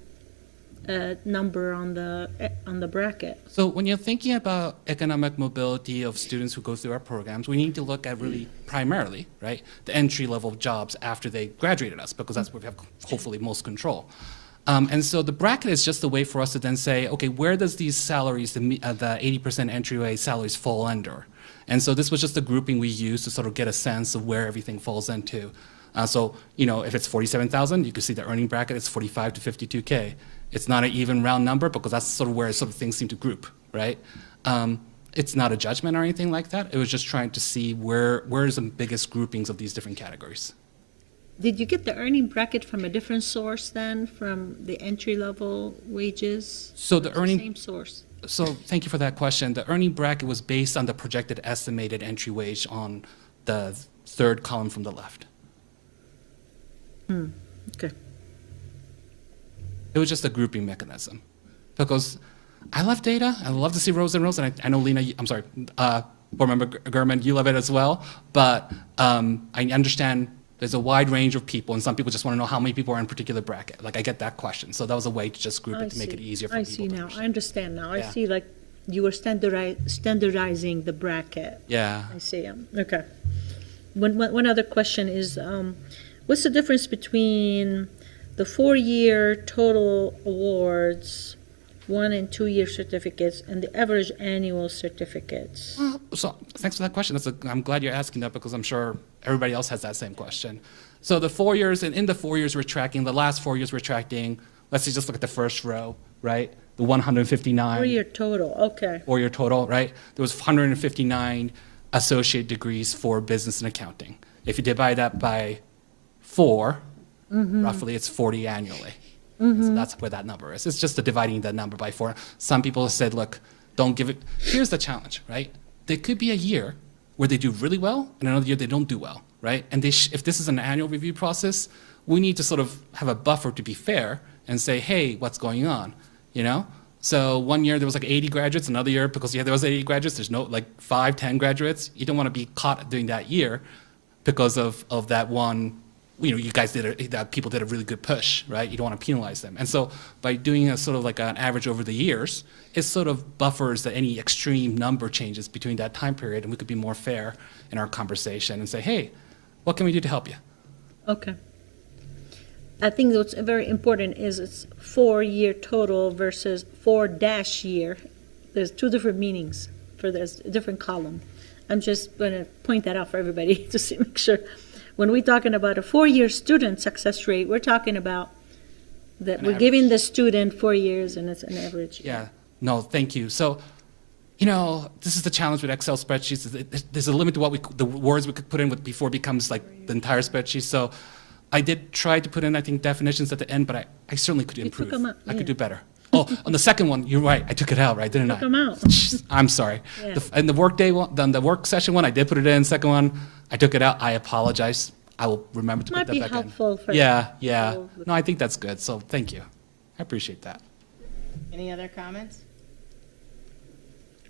number on the bracket. So when you're thinking about economic mobility of students who go through our programs, we need to look at really primarily, right, the entry-level jobs after they graduated us, because that's where we have hopefully most control. And so the bracket is just a way for us to then say, okay, where does these salaries, the 80% entryway salaries fall under? And so this was just a grouping we used to sort of get a sense of where everything falls into. So, if it's 47,000, you can see the earning bracket is 45 to 52K. It's not an even round number because that's sort of where sort of things seem to group, right? It's not a judgment or anything like that. It was just trying to see where is the biggest groupings of these different categories. Did you get the earning bracket from a different source then, from the entry-level wages? So the earning... Same source. So thank you for that question. The earning bracket was based on the projected estimated entry wage on the third column from the left. Okay. It was just a grouping mechanism. Because I love data. I love to see rows and rows. And I know, Lena, Board Member Gurman, you love it as well. But I understand there's a wide range of people, and some people just want to know how many people are in a particular bracket. Like, I get that question. So that was a way to just group it to make it easier for people to I see now. understand. I understand now. Yeah. I see, like, you were standardizing the bracket. Yeah. I see, okay. One other question is, what's the difference between the 4-year total awards, 1 and 2 year certificates, and the average annual certificates? So thanks for that question. I'm glad you're asking that because I'm sure everybody else has that same question. So the 4 years, and in the 4 years we're tracking, the last 4 years we're tracking, let's just look at the first row, right? The 159. 4-year total, okay. 4-year total, right? There was 159 associate degrees for business and accounting. If you divide that by 4, roughly it's 40 annually. And so that's where that number is. It's just dividing that number by 4. Some people have said, look, don't give it. Here's the challenge, right? There could be a year where they do really well and another year they don't do well, right? And if this is an annual review process, we need to sort of have a buffer to be fair and say, hey, what's going on, you know? So one year there was like 80 graduates, another year because there was 80 graduates, there's no like 5, 10 graduates. You don't want to be caught doing that year because of that one, you know, you guys that people did a really good push, right? You don't want to penalize them. And so by doing a sort of like an average over the years, it sort of buffers that any extreme number changes between that time period, and we could be more fair in our conversation and say, hey, what can we do to help you? Okay. I think what's very important is it's 4-year total versus 4-year. There's 2 different meanings for this, a different column. I'm just going to point that out for everybody to see, make sure. When we're talking about a 4-year student success rate, we're talking about that An we're average. giving the student 4 years and it's an average. Yeah, no, thank you. So, you know, this is the challenge with Excel spreadsheets. There's a limit to the words we could put in before it becomes like the entire spreadsheet. So I did try to put in, I think, definitions at the end, but I certainly could improve. took 'em out, I yeah. could do better. Oh, on the second one, you're right. I took it out, right? Didn't I? Took 'em out. I'm sorry. Yeah. And the work day one, the work session one, I did put it in. Second one, I took it out. I apologize. I will remember to Might put that be back helpful for. in. Yeah. for- No, I think that's good. So thank you. I appreciate that. Any other comments?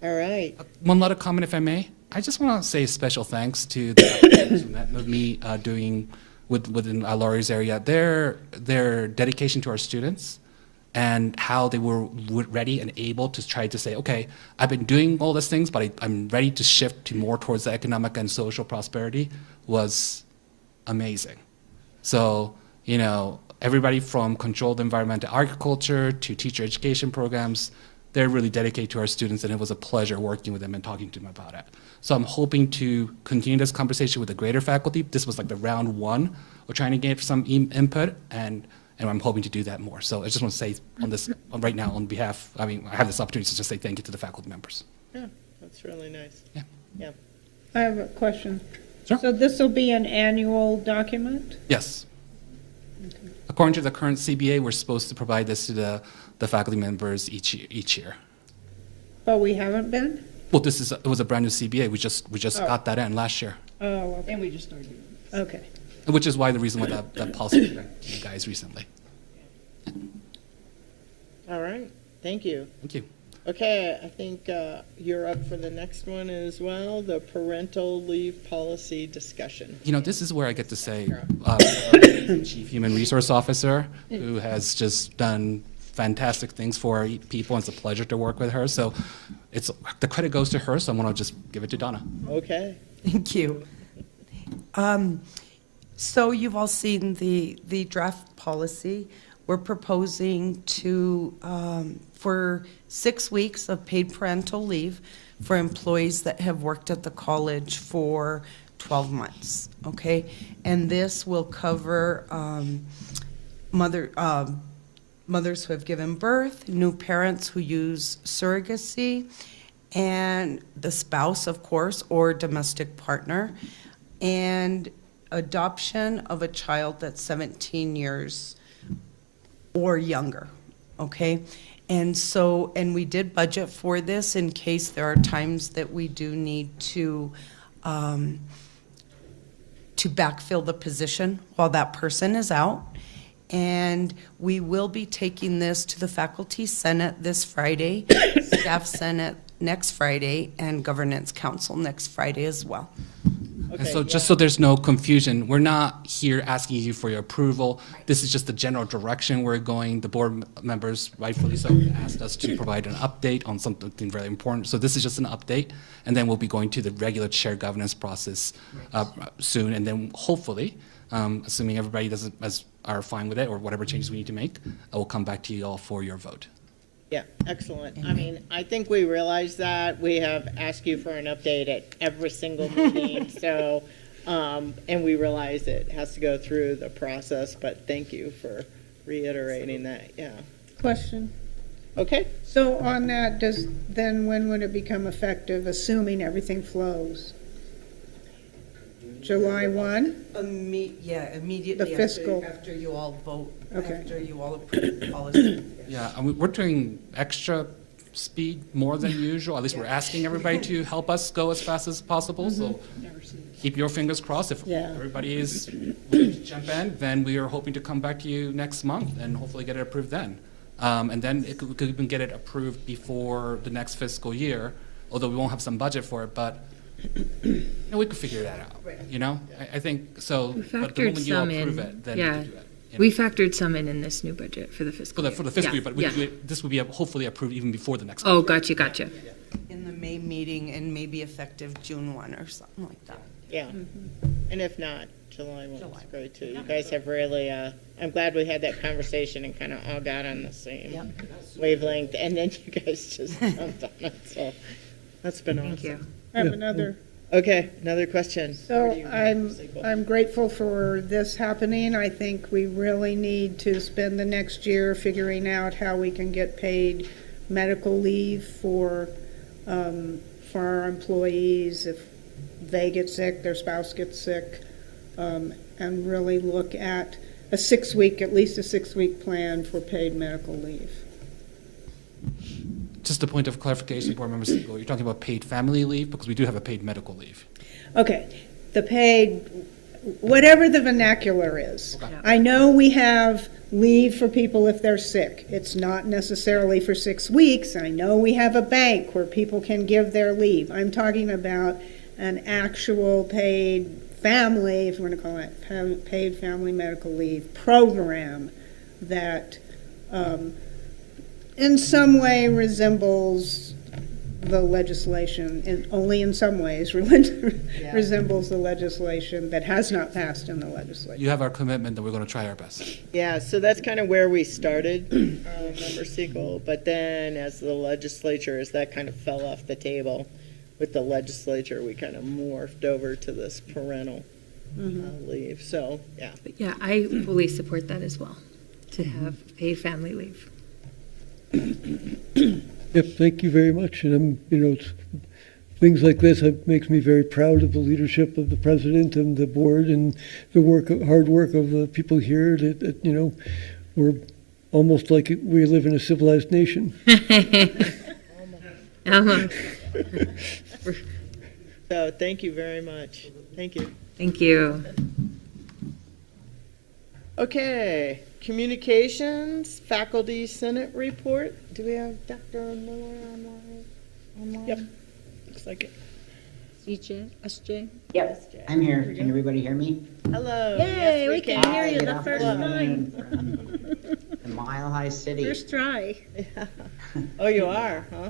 All right. One other comment, if I may. I just want to say special thanks to the applicants who met with me doing within Laurie's area. Their dedication to our students and how they were ready and able to try to say, okay, I've been doing all these things, but I'm ready to shift to more towards the economic and social prosperity was amazing. So, you know, everybody from controlled environmental agriculture to teacher education programs, they're really dedicated to our students, and it was a pleasure working with them and talking to them about it. So I'm hoping to continue this conversation with the greater faculty. This was like the round 1. We're trying to get some input, and I'm hoping to do that more. So I just want to say on this right now on behalf, I have this opportunity to just say thank you to the faculty members. Yeah, that's really nice. Yeah. Yeah. I have a question. Sure. So this will be an annual document? Yes. According to the current CBA, we're supposed to provide this to the faculty members each year. But we haven't been? Well, it was a brand new CBA. We just got that in last year, Oh, okay. And we just started doing this. Okay. which is why the reason why that policy was given to you guys recently. All right, thank you. Thank you. Okay, I think you're up for the next one as well, the parental leave policy discussion. You know, this is where I get to say, Chief Human Resource Officer, who has just done fantastic things for our people, and it's a pleasure to work with her. So the credit goes to her, so I'm going to just give it to Donna. Okay. Thank you. So you've all seen the draft policy. We're proposing to, for 6 weeks of paid parental leave for employees that have worked at the college for 12 months, okay? And this will cover mothers who have given birth, new parents who use surrogacy, and the spouse, of course, or domestic partner, and adoption of a child that's 17 years or younger, okay? And so, and we did budget for this in case there are times that we do need to backfill the position while that person is out. And we will be taking this to the Faculty Senate this Friday, Staff Senate next Friday, and Governance Council next Friday as well. And Okay, so just so there's no confusion, we're not here asking you for your approval. This is just the general direction we're going. The board members, rightfully so, asked us to provide an update on something very important. So this is just an update, and then we'll be going to the regular chair governance process soon, and then hopefully, assuming everybody are fine with it, or whatever changes we need to make, I will come back to you all for your vote. Yeah, excellent. I mean, I think we realize that. We have asked you for an update at every single meeting, so, and we realize it has to go through the process, but thank you for reiterating that, yeah. Question. Okay, So on that, when would it become effective, assuming everything flows? July 1? Immediately The fiscal. after you all vote, Okay. after you all approve the policy. Yeah, I mean, we're doing extra speed more than usual. At least we're asking everybody to help us go as fast as possible. So keep your fingers crossed. If Yeah. everybody is willing to jump in, then we are hoping to come back to you next month and hopefully get it approved then. And then we could even get it approved before the next fiscal year, although we won't have some budget for it, but we could figure that out, you know? I think so. We But the factored moment you all some approve in. it, then we Yeah. can do it. you know? We factored some in this new budget for the fiscal For the fiscal Yeah, year, but we yeah. could do it, this would be hopefully approved even before the next. Oh, gotcha, gotcha. In the May meeting and maybe effective June 1 or something like that. yeah. And if not, July 1 is great too. You guys have really, I'm glad we had that conversation and kind of all got on the same wavelength, and then you guys just jumped on it, so that's been awesome. Thank you. I have another. Okay, another question. So I'm grateful for this happening. I think we really need to spend the next year figuring out how we can get paid medical leave for our employees if they get sick, their spouse gets sick, and really look at at least a 6-week plan for paid medical leave. Just a point of clarification, board members, you're talking about paid family leave, because we do have a paid medical leave. Okay, the paid, whatever the vernacular is. Okay. I know we have leave for people if they're sick. It's not necessarily for 6 weeks. I know we have a bank where people can give their leave. I'm talking about an actual paid family, if you want to call it, paid family medical leave program that in some way resembles the legislation, and only in some ways resembles the legislation that has not passed in the legislature. You have our commitment that we're going to try our best. Yeah, so that's kind of where we started, Member Siegel, but then as that kind of fell off the table with the legislature, we kind of morphed over to this parental leave, so, yeah. But yeah, I fully support that as well, to have paid family leave. Yep, thank you very much. And things like this makes me very proud of the leadership of the president and the board and the hard work of the people here. That we're almost like we live in a civilized nation. So, thank you very much. Thank you. Thank you. Okay, communications, faculty senate report. Do we have Dr. Miller online? Yep, looks like it. CJ, SJ? Yep, I'm here. Can everybody hear me? Hello. Yay, Yes, we can hear you Good the first afternoon time. from the Mile High City. First try. Oh, you are, huh?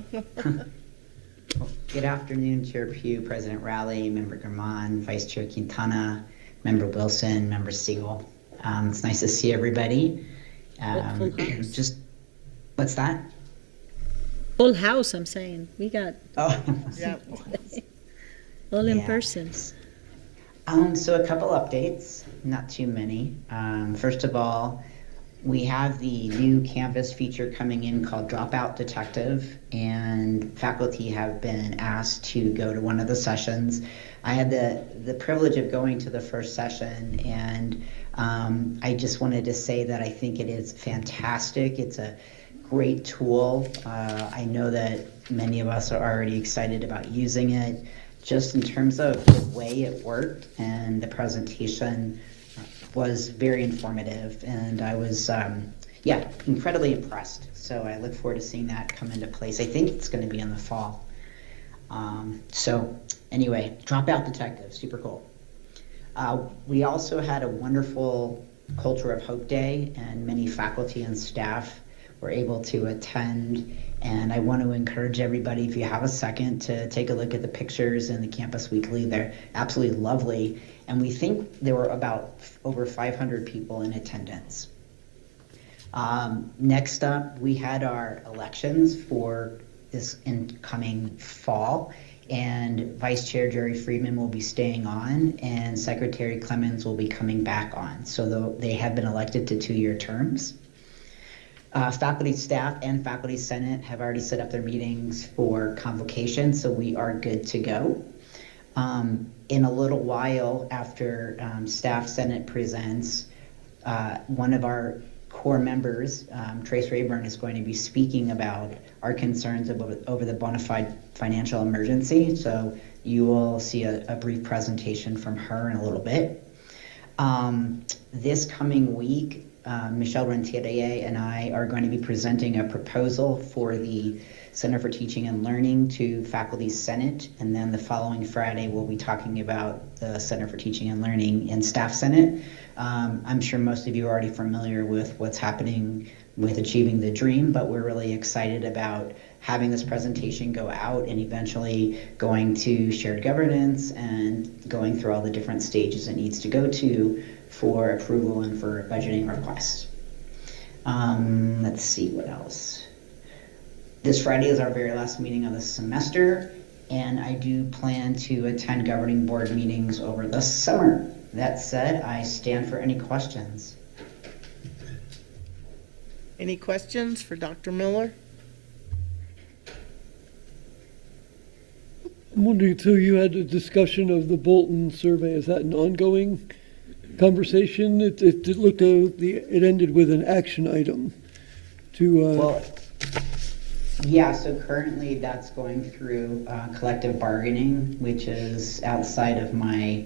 Good afternoon, Chair Pugh, President Rowley, Member German, Vice Chair Quintana, Member Wilson, Member Siegel. It's nice to see everybody. Full house. Just, what's that? Full house, I'm saying. We got Oh, Yeah. all in Yeah. person. So a couple updates, not too many. First of all, we have the new Canvas feature coming in called Dropout Detective, and faculty have been asked to go to one of the sessions. I had the privilege of going to the first session, and I just wanted to say that I think it is fantastic. It's a great tool. I know that many of us are already excited about using it. Just in terms of the way it worked, and the presentation was very informative, and I was, incredibly impressed. So I look forward to seeing that come into place. I think it's going to be in the fall. So anyway, Dropout Detective, super cool. We also had a wonderful Culture of Hope Day, and many faculty and staff were able to attend. And I want to encourage everybody, if you have a second, to take a look at the pictures in the Campus Weekly. They're absolutely lovely. And we think there were about over 500 people in attendance. Next up, we had our elections for this incoming fall, and Vice Chair Jerry Friedman will be staying on, and Secretary Clemens will be coming back on. So they have been elected to 2-year terms. Faculty, staff, and Faculty Senate have already set up their meetings for convocation, so we are good to go. In a little while after Staff Senate presents, one of our core members, Trace Rayburn, is going to be speaking about our concerns over the bona fide financial emergency. So you will see a brief presentation from her in a little bit. This coming week, Michelle Rentier and I are going to be presenting a proposal for the Center for Teaching and Learning to Faculty Senate, and then the following Friday we'll be talking about the Center for Teaching and Learning in Staff Senate. I'm sure most of you are already familiar with what's happening with Achieving the Dream, but we're really excited about having this presentation go out and eventually going to shared governance and going through all the different stages it needs to go to for approval and for budgeting requests. Let's see what else. This Friday is our very last meeting of the semester, and I do plan to attend governing board meetings over the summer. That said, I stand for any questions. Any questions for Dr. Miller? I'm wondering, too, you had a discussion of the Bolton survey. Is that an ongoing conversation? It looked, it ended with an action item to... Well, yeah, so currently that's going through collective bargaining, which is outside of my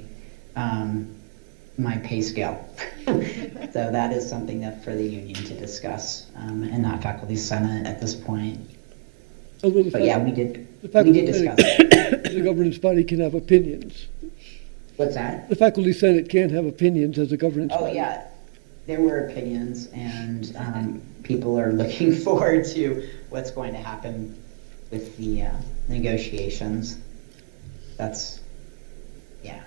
my pay scale. So that is something that for the union to discuss, and not Faculty Senate at this point. But yeah, we did discuss it. The governance body can have opinions. What's that? The Faculty Senate can have opinions as a governance body. Oh yeah, there were opinions, and people are looking forward to what's going to happen with the negotiations. That's, yeah.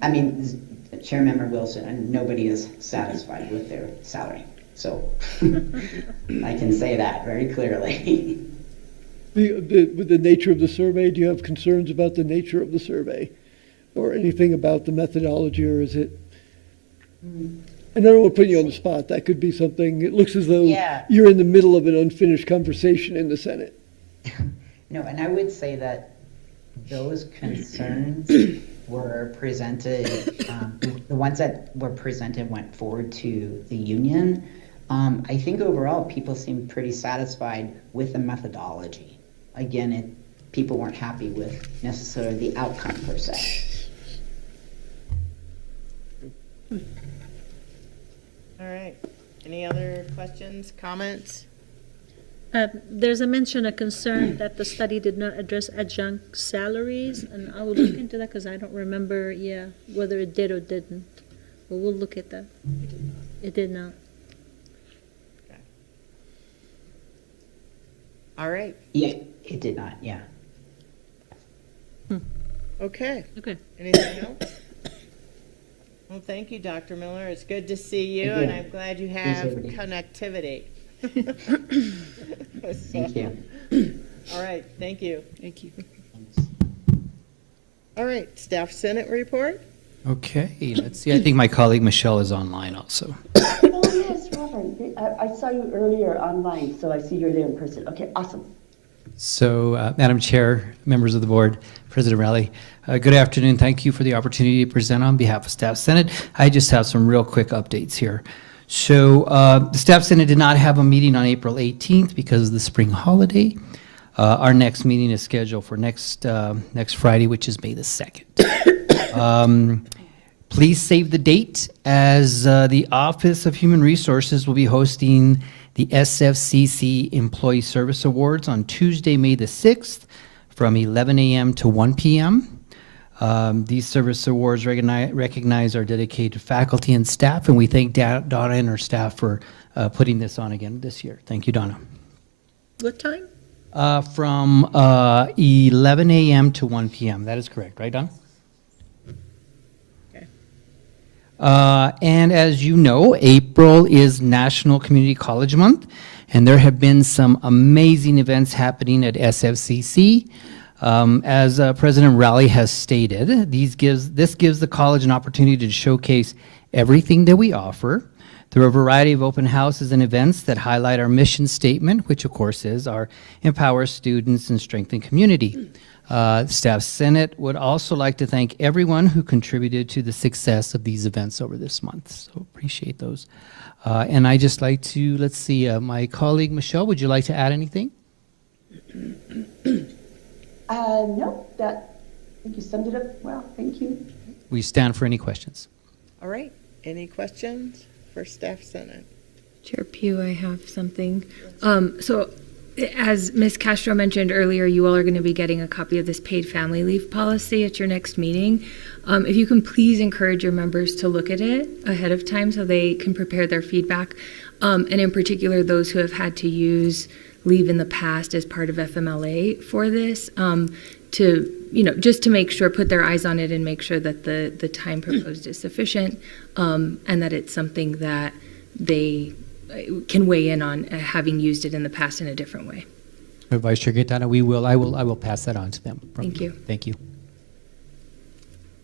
I mean, Chair Member Wilson, and nobody is satisfied with their salary. So I can say that very clearly. With the nature of the survey, do you have concerns about the nature of the survey? Or anything about the methodology, or is it? And I don't want to put you on the spot. That could be something, it looks as though you're in the middle of an unfinished conversation in the Senate. No, and I would say that those concerns were presented, the ones that were presented went forward to the union. I think overall people seemed pretty satisfied with the methodology. Again, people weren't happy with necessarily the outcome per se. All right. Any other questions, comments? There's a mention, a concern that the study did not address adjunct salaries, and I will look into that because I don't remember, whether it did or didn't. But we'll look at that. It did not. Okay. All right. Yeah, it did not, yeah. Okay. Okay. Anything else? Well, thank you, Dr. Miller. It's good to see you, and I'm glad you have connectivity. Thank you. All right, thank you. Thank you. All right, Staff Senate report? Okay, let's see. I think my colleague Michelle is online also. Oh, yes, Robin. I saw you earlier online, so I see you're there in person. Okay, awesome. So, Madam Chair, members of the board, President Rowley, good afternoon. Thank you for the opportunity to present on behalf of Staff Senate. I just have some real quick updates here. So the Staff Senate did not have a meeting on April 18th because of the spring holiday. Our next meeting is scheduled for next Friday, which is May the 2nd. Please save the date, as the Office of Human Resources will be hosting the SFCC Employee Service Awards on Tuesday, May the 6th from 11 a.m. to 1 p.m. These service awards recognize our dedicated faculty and staff, and we thank Donna and her staff for putting this on again this year. Thank you, Donna. What time? From 11 a.m. to 1 p.m. That is correct, right, Donna? Okay. And as you know, April is National Community College Month, and there have been some amazing events happening at SFCC. As President Rowley has stated, this gives the college an opportunity to showcase everything that we offer through a variety of open houses and events that highlight our mission statement, which of course is our empower students and strengthen community. Staff Senate would also like to thank everyone who contributed to the success of these events over this month. So appreciate those. And I just like to, let's see, my colleague Michelle, would you like to add anything? No, I think you summed it up well. Thank you. We stand for any questions. All right. Any questions for Staff Senate? Chair Pugh, I have something. So as Ms. Castro mentioned earlier, you all are going to be getting a copy of this paid family leave policy at your next meeting. If you can please encourage your members to look at it ahead of time so they can prepare their feedback. And in particular, those who have had to use leave in the past as part of FMLA for this, just to make sure, put their eyes on it and make sure that the time proposed is sufficient, and that it's something that they can weigh in on, having used it in the past in a different way. Vice Chair Gaetano, I will pass that on to them. Thank you. Thank you.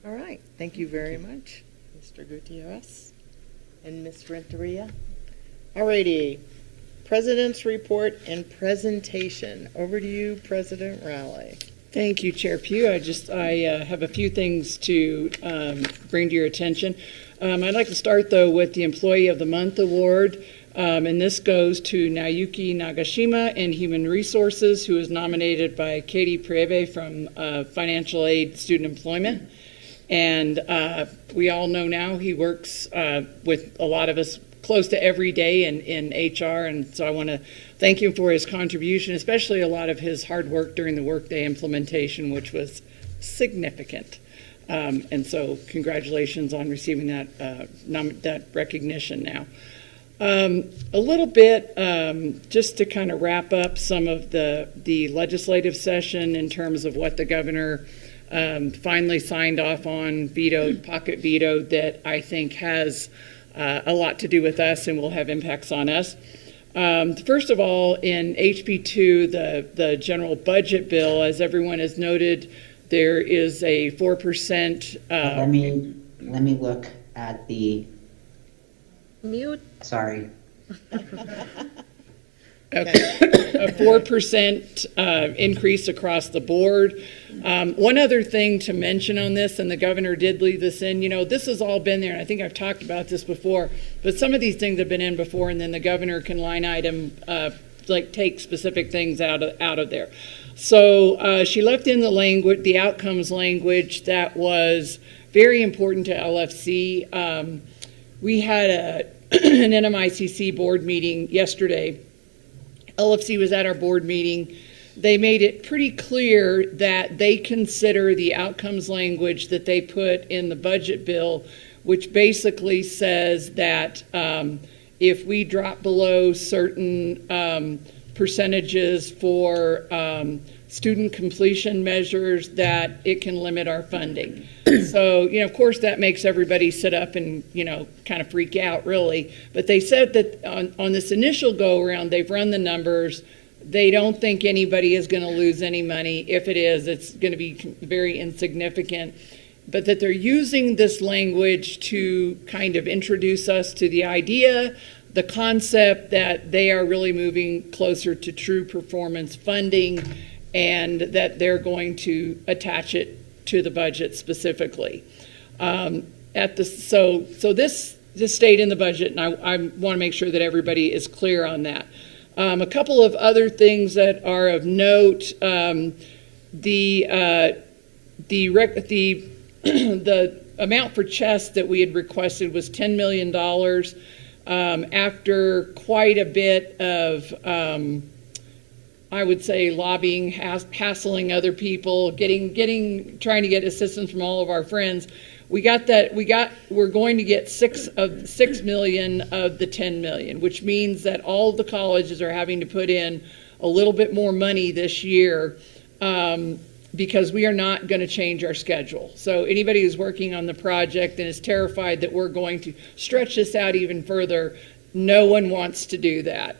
All right. Thank you very much, Mr. Gutierrez and Ms. Renteria. All righty. President's report and presentation. Over to you, President Rowley. Thank you, Chair Pugh. I have a few things to bring to your attention. I'd like to start, though, with the Employee of the Month Award. And this goes to Nayuki Nagashima in Human Resources, who is nominated by Katie Prieve from Financial Aid Student Employment. And we all know now he works with a lot of us close to every day in HR, and so I want to thank him for his contribution, especially a lot of his hard work during the Workday implementation, which was significant. And so congratulations on receiving that recognition now. A little bit, just to kind of wrap up some of the legislative session in terms of what the governor finally signed off on, pocket vetoed, that I think has a lot to do with us and will have impacts on us. First of all, in HB2, the general budget bill, as everyone has noted, there is a 4%. Let me look at the. Mute. Sorry. Okay. A 4% increase across the board. One other thing to mention on this, and the governor did leave this in, this has all been there, and I think I've talked about this before, but some of these things have been in before, and then the governor can line item, take specific things out of there. So she left in the outcomes language that was very important to LFC. We had an NMICC board meeting yesterday. LFC was at our board meeting. They made it pretty clear that they consider the outcomes language that they put in the budget bill, which basically says that if we drop below certain percentages for student completion measures, that it can limit our funding. So, of course, that makes everybody sit up and, kind of freak out, really. But they said that on this initial go-around, they've run the numbers. They don't think anybody is going to lose any money. If it is, it's going to be very insignificant. But that they're using this language to kind of introduce us to the idea, the concept that they are really moving closer to true performance funding, and that they're going to attach it to the budget specifically. So this stayed in the budget, and I want to make sure that everybody is clear on that. A couple of other things that are of note: the amount for chess that we had requested was $10 million. After quite a bit of I would say, lobbying, hassling other people, trying to get assistance from all of our friends. We're going to get 6 million of the 10 million, which means that all of the colleges are having to put in a little bit more money this year, because we are not going to change our schedule. So anybody who's working on the project and is terrified that we're going to stretch this out even further, no one wants to do that,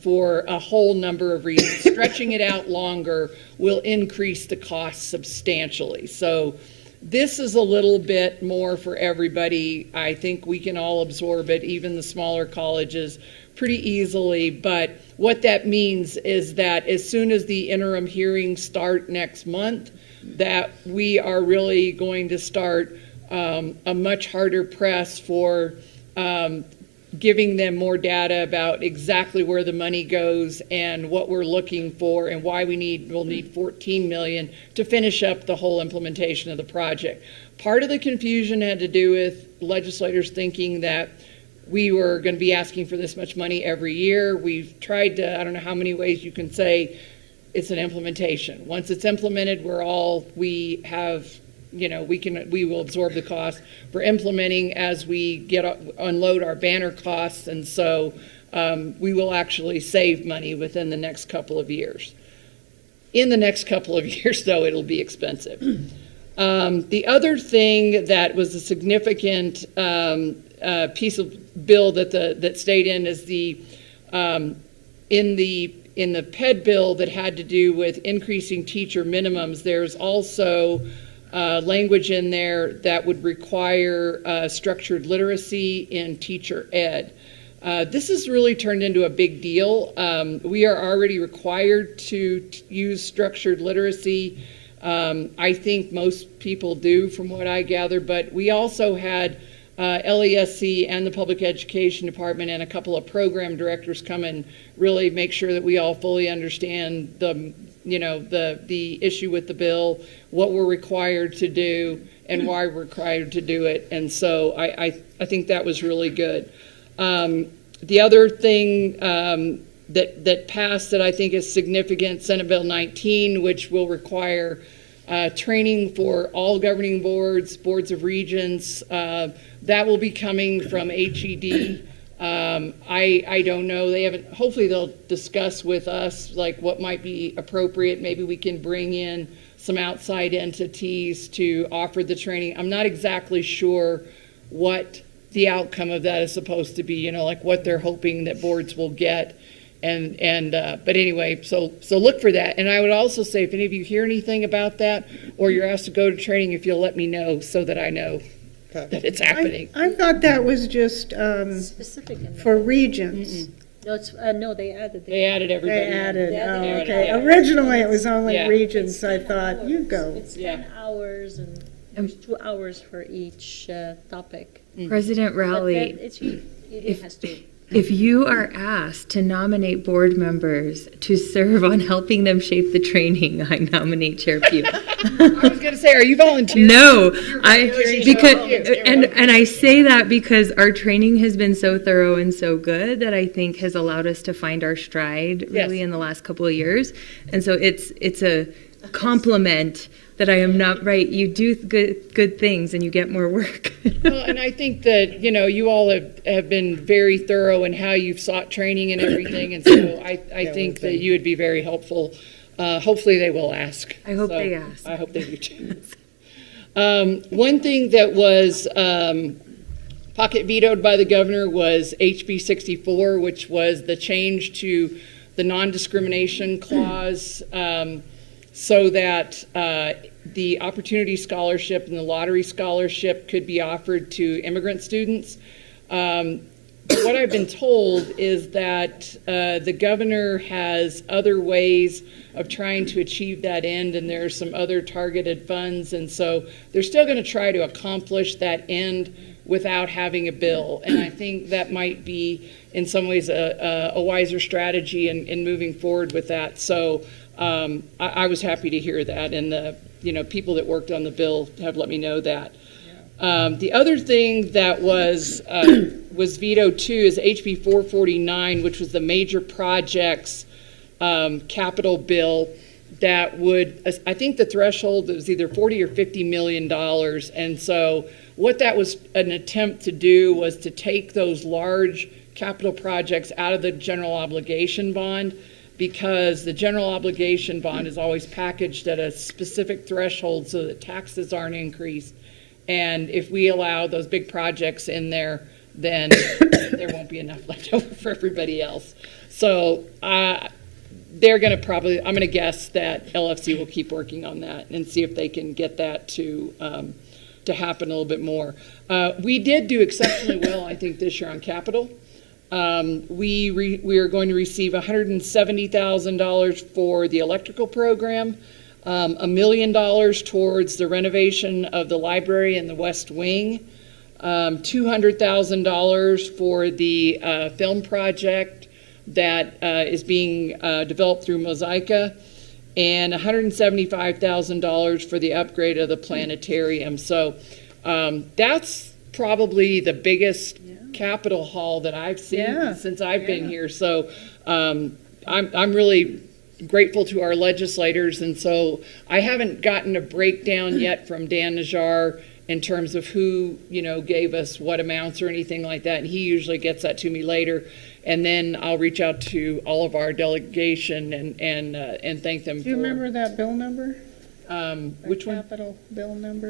for a whole number of reasons. Stretching it out longer will increase the cost substantially. So this is a little bit more for everybody. I think we can all absorb it, even the smaller colleges, pretty easily. But what that means is that as soon as the interim hearings start next month, that we are really going to start a much harder press for giving them more data about exactly where the money goes and what we're looking for and why we'll need 14 million to finish up the whole implementation of the project. Part of the confusion had to do with legislators thinking that we were going to be asking for this much money every year. We've tried to, I don't know how many ways you can say it's an implementation. Once it's implemented, we will absorb the cost for implementing as we unload our banner costs, and so we will actually save money within the next couple of years. In the next couple of years, though, it'll be expensive. The other thing that was a significant piece of bill that stayed in is in the PED bill that had to do with increasing teacher minimums. There's also language in there that would require structured literacy in teacher ed. This has really turned into a big deal. We are already required to use structured literacy. I think most people do, from what I gather, but we also had LESC and the Public Education Department and a couple of program directors come and really make sure that we all fully understand the issue with the bill, what we're required to do, and why we're required to do it. And so I think that was really good. The other thing that passed that I think is significant, Senate Bill 19, which will require training for all governing boards of regents. That will be coming from HED. I don't know. Hopefully they'll discuss with us like what might be appropriate. Maybe we can bring in some outside entities to offer the training. I'm not exactly sure what the outcome of that is supposed to be, like what they're hoping that boards will get. But anyway, so look for that. And I would also say, if any of you hear anything about that, or you're asked to go to training, if you'll let me know so that I know that it's happening. I thought that was just Specific in for regents. No, they added. They added everybody. They added, Yeah. okay. Originally, it was only Yeah. regents. I thought, you go. It's 10 hours, and there's 2 hours for each topic. President But Rowley, then it has to. if you are asked to nominate board members to serve on helping them shape the training, I nominate Chair Pugh. I was going to say, are you volunteering? No, volunteering because to and I say that because our training has been so thorough and so good that I think has allowed us to find our stride really in the last couple of years, and so it's a compliment that I am not right. You do good things and you get more work. Well, and I think that, you all have been very thorough in how you've sought training and everything. And so I think that you would be very helpful. Hopefully they will ask. I hope they ask. I hope they do too. One thing that was pocket vetoed by the governor was HB 64, which was the change to the non-discrimination clause. So that the Opportunity Scholarship and the Lottery Scholarship could be offered to immigrant students. What I've been told is that the governor has other ways of trying to achieve that end, and there are some other targeted funds, and so they're still going to try to accomplish that end without having a bill. And I think that might be, in some ways, a wiser strategy in moving forward with that. So I was happy to hear that, and the people that worked on the bill have let me know that. The other thing that was vetoed too is HB 449, which was the major projects capital bill that would, I think the threshold was either 40 or $50 million. And so what that was an attempt to do was to take those large capital projects out of the general obligation bond, because the general obligation bond is always packaged at a specific threshold so that taxes aren't increased. And if we allow those big projects in there, then there won't be enough left over for everybody else. So they're going to I'm going to guess that LFC will keep working on that and see if they can get that to happen a little bit more. We did do exceptionally well, I think, this year on capital. We are going to receive $170,000 for the electrical program, $1 million towards the renovation of the library and the West Wing, $200,000 for the film project that is being developed through Mosaica, and $175,000 for the upgrade of the planetarium. So that's probably the biggest capital haul that I've seen since I've been here. So I'm really grateful to our legislators, and so I haven't gotten a breakdown yet from Dan Najjar in terms of who gave us what amounts or anything like that, and he usually gets that to me later, and then I'll reach out to all of our delegation and thank them. Do you remember that bill number? Which one? Capital bill number?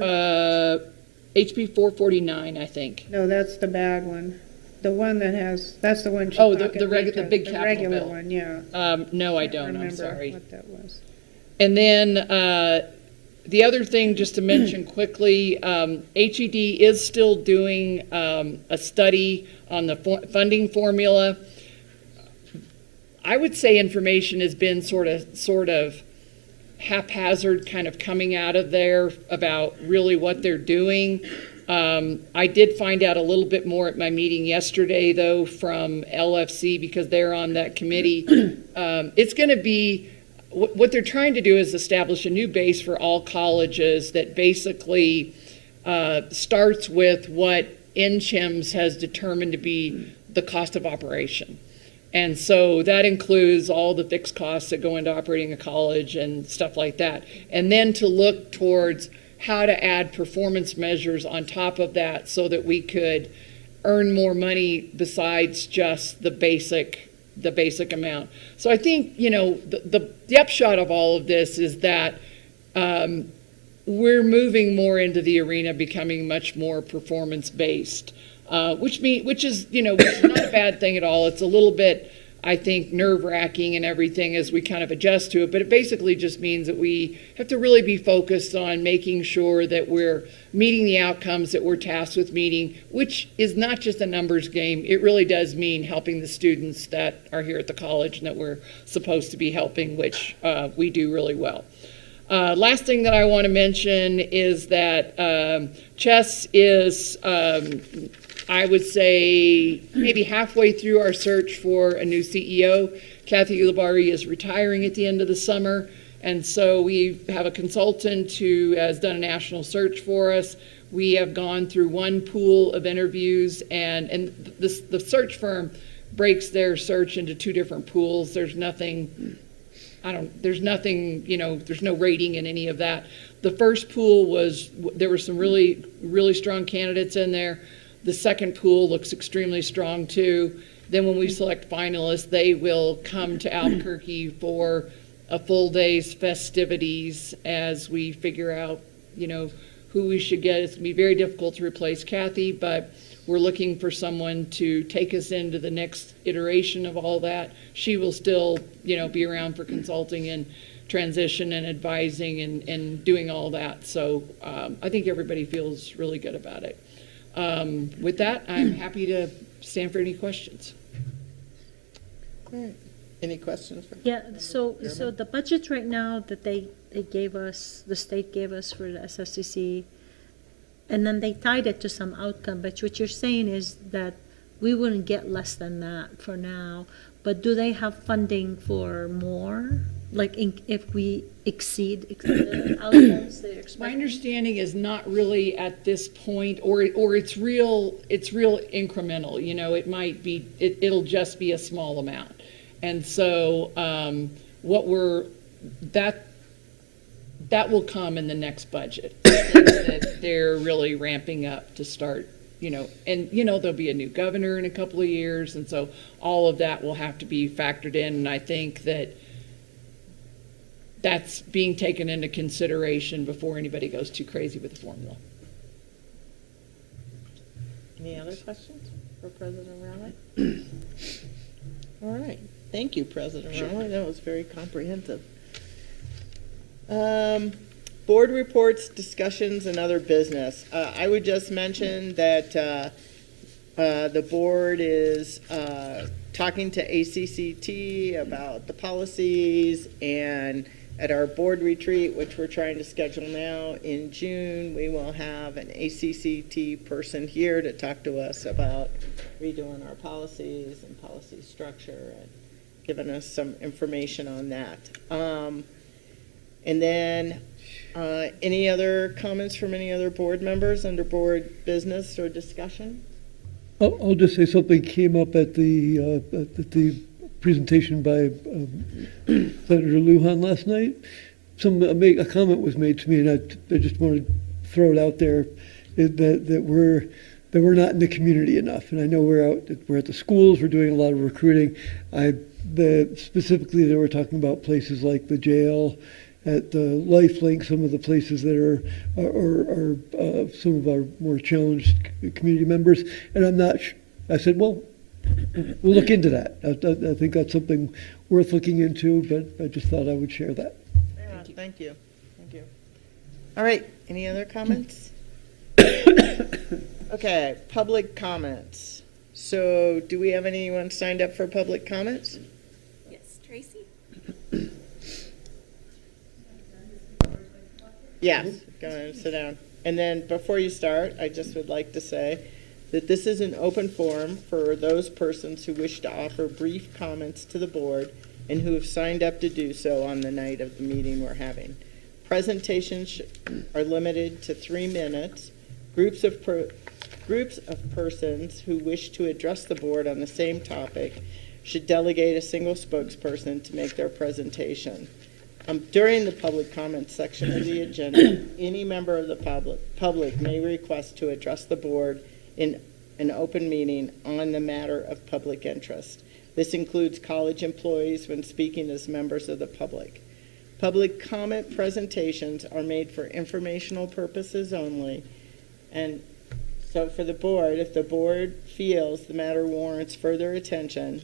HB 449, I think. No, that's the bad one. The one that has, that's the one. The big capital regular bill. one, yeah. No, I don't. I'm sorry. What that was. And then the other thing, just to mention quickly, HED is still doing a study on the funding formula. I would say information has been sort of haphazard kind of coming out of there about really what they're doing. I did find out a little bit more at my meeting yesterday, though, from LFC, because they're on that committee. It's going to be, what they're trying to do is establish a new base for all colleges that basically starts with what NCHEMS has determined to be the cost of operation. And so that includes all the fixed costs that go into operating a college and stuff like that. And then to look towards how to add performance measures on top of that so that we could earn more money besides just the basic amount. So I think, the upshot of all of this is that we're moving more into the arena, becoming much more performance-based. Which is not a bad thing at all. It's a little bit, I think, nerve-wracking and everything as we kind of adjust to it, but it basically just means that we have to really be focused on making sure that we're meeting the outcomes that we're tasked with meeting, which is not just a numbers game. It really does mean helping the students that are here at the college and that we're supposed to be helping, which we do really well. Last thing that I want to mention is that Chess is, I would say, maybe halfway through our search for a new CEO. Kathy Ulibarri is retiring at the end of the summer, and so we have a consultant who has done a national search for us. We have gone through one pool of interviews, and the search firm breaks their search into two different pools. There's nothing, there's no rating in any of that. The first pool there were some really, really strong candidates in there. The second pool looks extremely strong too. Then when we select finalists, they will come to Albuquerque for a full day's festivities as we figure out, who we should get. It's going to be very difficult to replace Kathy, but we're looking for someone to take us into the next iteration of all that. She will still, be around for consulting and transition and advising and doing all that. So I think everybody feels really good about it. With that, I'm happy to stand for any questions. All right. Any questions? Yeah, so the budget right now that they gave us, the state gave us for the SFCC, and then they tied it to some outcome, but what you're saying is that we wouldn't get less than that for now, but do they have funding for more? Like if we exceed the outcomes they're expecting? My understanding is not really at this point, or it's real incremental. It might be, it'll just be a small amount. And so that will come in the next budget. That they're really ramping up to start, and there'll be a new governor in a couple of years, and so all of that will have to be factored in. And I think that's being taken into consideration before anybody goes too crazy with the formula. Any other questions for President Rowley? All right. Thank you, President Rowley. That was very comprehensive. Board reports, discussions, and other business. I would just mention that the board is talking to ACCT about the policies, and at our board retreat, which we're trying to schedule now in June, we will have an ACCT person here to talk to us about redoing our policies and policy structure and giving us some information on that. And then any other comments from any other board members under board business or discussion? I'll just say something came up at the presentation by Senator Lujan last night. A comment was made to me, and I just want to throw it out there, that we're not in the community enough. And I know we're at the schools, we're doing a lot of recruiting. Specifically, they were talking about places like the jail, at the LifeLink, some of the places that are some of our more challenged community members. And I'm not. I said, well, we'll look into that. I think that's something worth looking into, but I just thought I would share that. Yeah, thank you. Thank you. All right, any other comments? Okay, public comments. So do we have anyone signed up for public comments? Yes, Tracy? Yes, go ahead and sit down. And then before you start, I just would like to say that this is an open forum for those persons who wish to offer brief comments to the board and who have signed up to do so on the night of the meeting we're having. Presentations are limited to 3 minutes. Groups of persons who wish to address the board on the same topic should delegate a single spokesperson to make their presentation. During the public comment section of the agenda, any member of the public may request to address the board in an open meeting on the matter of public interest. This includes college employees when speaking as members of the public. Public comment presentations are made for informational purposes only, and so for the board, if the board feels the matter warrants further attention,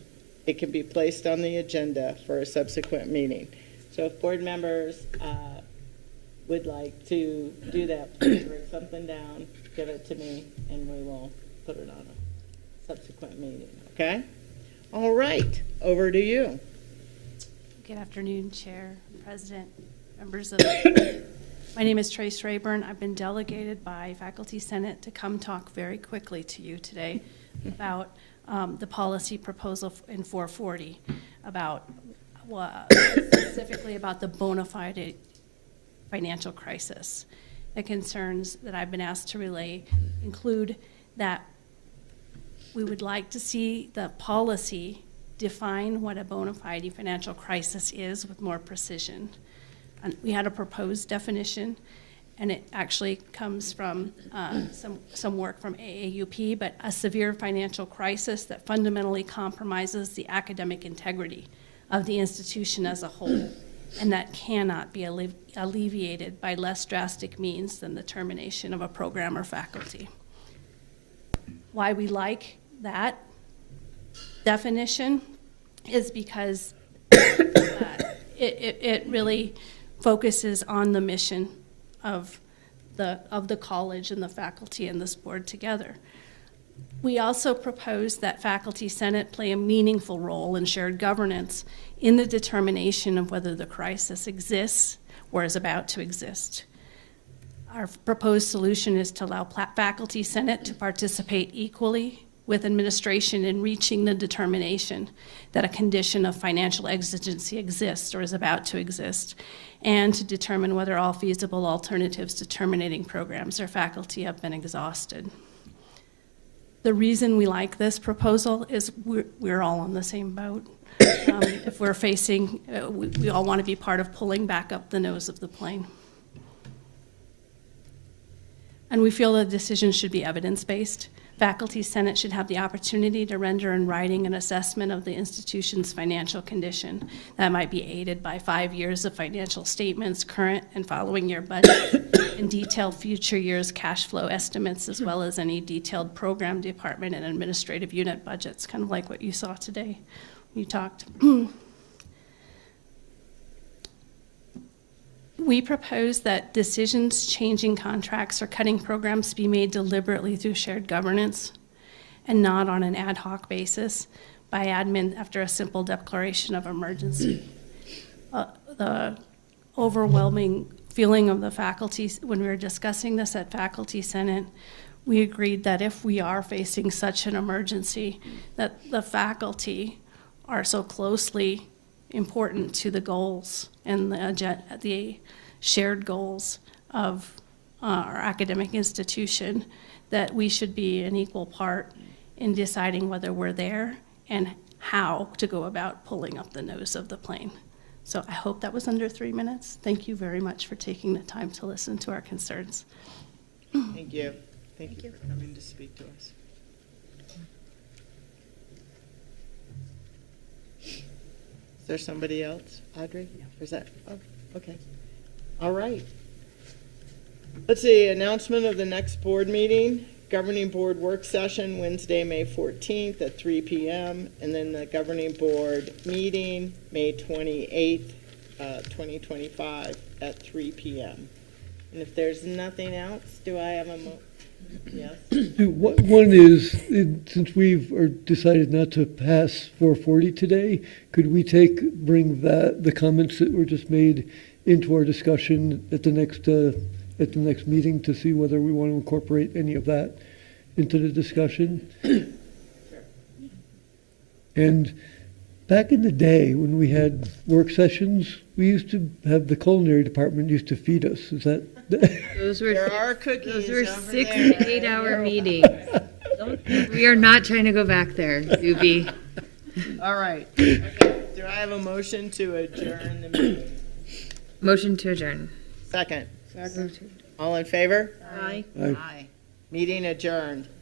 it can be placed on the agenda for a subsequent meeting. So if board members would like to do that, please write something down, give it to me, and we will put it on a subsequent meeting, okay? All right, over to you. Good afternoon, Chair, President, members of the board. My name is Trace Rayburn. I've been delegated by Faculty Senate to come talk very quickly to you today about the policy proposal in 440, about specifically about the bona fide financial crisis. The concerns that I've been asked to relay include that we would like to see the policy define what a bona fide financial crisis is with more precision. And we had a proposed definition, and it actually comes from some work from AAUP, but a severe financial crisis that fundamentally compromises the academic integrity of the institution as a whole, and that cannot be alleviated by less drastic means than the termination of a program or faculty. Why we like that definition is because it really focuses on the mission of the college and the faculty and this board together. We also propose that Faculty Senate play a meaningful role in shared governance in the determination of whether the crisis exists or is about to exist. Our proposed solution is to allow Faculty Senate to participate equally with administration in reaching the determination that a condition of financial exigency exists or is about to exist, and to determine whether all feasible alternatives to terminating programs or faculty have been exhausted. The reason we like this proposal is we're all on the same boat. if we're facing, we all want to be part of pulling back up the nose of the plane. And we feel the decision should be evidence-based. Faculty Senate should have the opportunity to render in writing an assessment of the institution's financial condition. That might be aided by 5 years of financial statements, current and following year budget, and detailed future years' cash flow estimates, as well as any detailed program, department, and administrative unit budgets, kind of like what you saw today when you talked. We propose that decisions changing contracts or cutting programs be made deliberately through shared governance and not on an ad hoc basis by admin after a simple declaration of emergency. The overwhelming feeling of the faculty, when we were discussing this at Faculty Senate, we agreed that if we are facing such an emergency, that the faculty are so closely important to the goals and the shared goals of our academic institution, that we should be an equal part in deciding whether we're there and how to go about pulling up the nose of the plane. So I hope that was under 3 minutes. Thank you very much for taking the time to listen to our concerns. Thank you. Thank you for coming to speak to us. Is there somebody else, Audrey? Or is that, oh, okay. All right. Let's see, announcement of the next board meeting. Governing Board work session Wednesday, May 14th at 3 p.m. And then the Governing Board meeting, May 28th, 2025 at 3 p.m. And if there's nothing else, do I have a yes? One is, since we've decided not to pass 440 today, could we bring the comments that were just made into our discussion at the next meeting to see whether we want to incorporate any of that into the discussion? And back in the day when we had work sessions, we used to have the culinary department used to feed us. Is that? There are cookies. Those were over 6 there. to 8 hour meetings. We are not trying to go back there, Doobie. All right. Okay. Do I have a motion to adjourn the meeting? Motion to adjourn. Second. All in favor? Aye. Aye. Aye. Meeting adjourned.